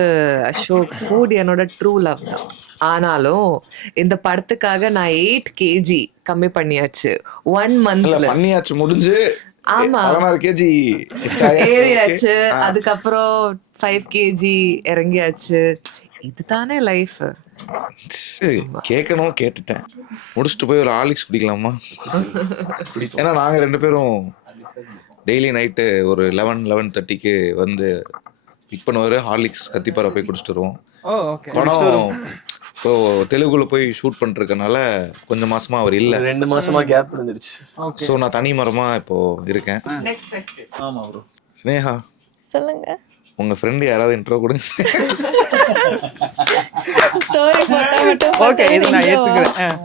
அசோக் ஃபுட் என்னோட ட்ரூ லவ் தான். ஆனாலும் இந்த படத்துக்காக நான் 8 kg கம்மி பண்ணியாச்சு 1 monthல. பண்ணியாச்சு, முடிஞ்சு. ஆமா 16 kg ஏறியாச்சு. அதுக்கப்புறம் 5 kg இறங்கியாச்சு. இதுதானே லைஃப். கேட்கணும், கேட்டுட்டேன். முடிச்சுட்டு போய் ஒரு ஹார்லிக்ஸ் குடிக்கலாமா? ஏன்னா நாங்க 2 பேரும் டெய்லி நைட்டு ஒரு 11-11:30க்கு வந்து பிக் பண்ணுவாரு. ஹார்லிக்ஸ் கத்திப்பாறை போய் குடிச்சிட்டு வருவோம். படம் இப்போ தெலுங்குல போய் ஷூட் பண்ணிருக்கனால கொஞ்சம் மாசமா அவர் இல்ல, 2 மாசமா கேப் இருந்துருச்சு. சோ நான் தனி மரமா இப்போ இருக்கேன். ஆமா ப்ரோ. ஸ்னேகா சொல்லுங்க. உங்க ஃப்ரெண்ட் யாராவது இன்ட்ரோ கொடுங்க. ஸ்டோரி போட்டா மட்டும் ஓகே இது நான் ஏத்துக்கிறேன்.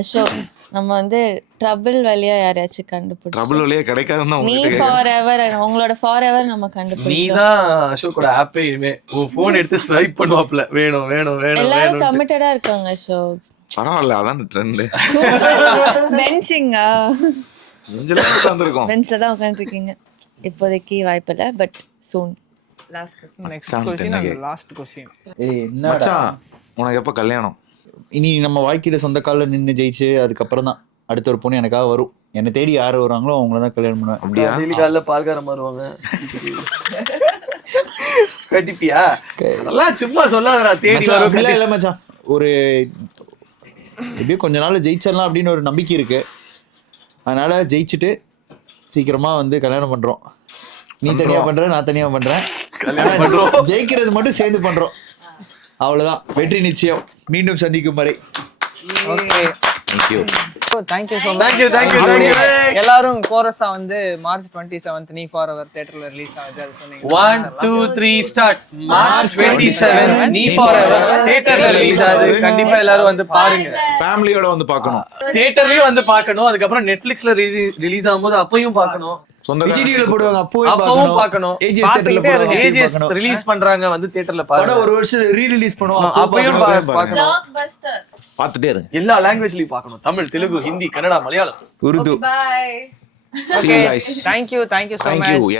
அசோக் நம்ம வந்து ட்ரபிள் வழியா யாரையாச்சும் கண்டுபிடிச்சு ட்ரபிள் வழியா கிடைக்காதுன்னா நீ உங்களுக்கு ஃபார்எவர் உங்களோட ஃபார்எவர் நம்ம கண்டுபிடிச்சோம். நீதான் அசோக்கோட ஆப்பே இனிமே உன் போன் எடுத்து ஸ்வைப் பண்ணுவாப்ல. வேணும் வேணும் வேணும் எல்லாரும் வேணும். கமிட்டடா இருக்காங்க அசோக். பரவாயில்ல, அதான் ட்ரெண்ட். பெஞ்சிங்கா? நெஞ்சில உட்கார்ந்துருக்கோம். பெஞ்ச்ல தான் உட்காந்துருக்கீங்க. இப்போதைக்கு வாய்ப்பில்லை, but soon. Last question. Next question and last question. ஏய் என்னடா மச்சான் உனக்கு எப்போ கல்யாணம்? இனி நம்ம வாழ்க்கையில சொந்த காலில் நின்று ஜெயிச்சு அதுக்கப்புறம் தான் அடுத்த ஒரு பொண்ணு எனக்காக வரும். என்னை தேடி யார் வராங்களோ அவங்கள தான் கல்யாணம் பண்ணுவேன். அப்படியா? டெய்லி காலைல பால்காரம் வருவாங்க. கட்டிப்பியா? அதெல்லாம் சும்மா சொல்லாதடா. தேடி மச்சான், வரும். அப்படிலாம் இல்லை மச்சான். ஒரு எப்படியும் கொஞ்ச நாள் ஜெயிச்சிடலாம் அப்படின்னு ஒரு நம்பிக்கை இருக்கு. அதனால ஜெயிச்சுட்டு சீக்கிரமா வந்து கல்யாணம் பண்றோம். நீ தனியா பண்ற, நான் தனியா பண்றேன். கல்யாணம் பண்றோம். ஜெயிக்கிறது மட்டும் சேர்ந்து பண்றோம். அவ்வளவுதான், வெற்றி நிச்சயம். மீண்டும் சந்திக்கும் வரை. Okay, thank you. Thank you so Thank you, thank you, thank you. எல்லாரும் கோரஸா வந்து மார்ச் 27 நீ ஃபார் அவர் தியேட்டர்ல ரிலீஸ் ஆகுது. அது சொன்னீங்க. 1 2 3 ஸ்டார்ட். மார்ச் 27 நீ ஃபாரெவர் தியேட்டர்ல ரிலீஸ் ஆகுது. கண்டிப்பா எல்லாரும் வந்து பாருங்க. ஃபேமிலியோட வந்து பார்க்கணும். தியேட்டர்லயும் வந்து பார்க்கணும். அதுக்கப்புறம் நெட்ஃபிளிக்ஸ்ல ரிலீஸ் ஆகும்போது அப்பயும் பார்க்கணும். சொந்த விஜிடில போடுவாங்க, அப்பவும் பார்க்கணும். ஏஜிஎஸ் தியேட்டர்ல போடுவாங்க, ஏஜிஎஸ் ரிலீஸ் பண்றாங்க, வந்து தியேட்டர்ல பாருங்க. படம் ஒரு வருஷம் ரீ ரிலீஸ் பண்ணுவோம், அப்பயும் பார்க்கணும். பார்த்துட்டே இருங்க. எல்லா லாங்குவேஜ்லயும் பார்க்கணும். Tamil, Telugu, Hindi, Kannada, Malayalam, Urdu. Bye. See you guys. Thank you so Thank much. you. Yeah.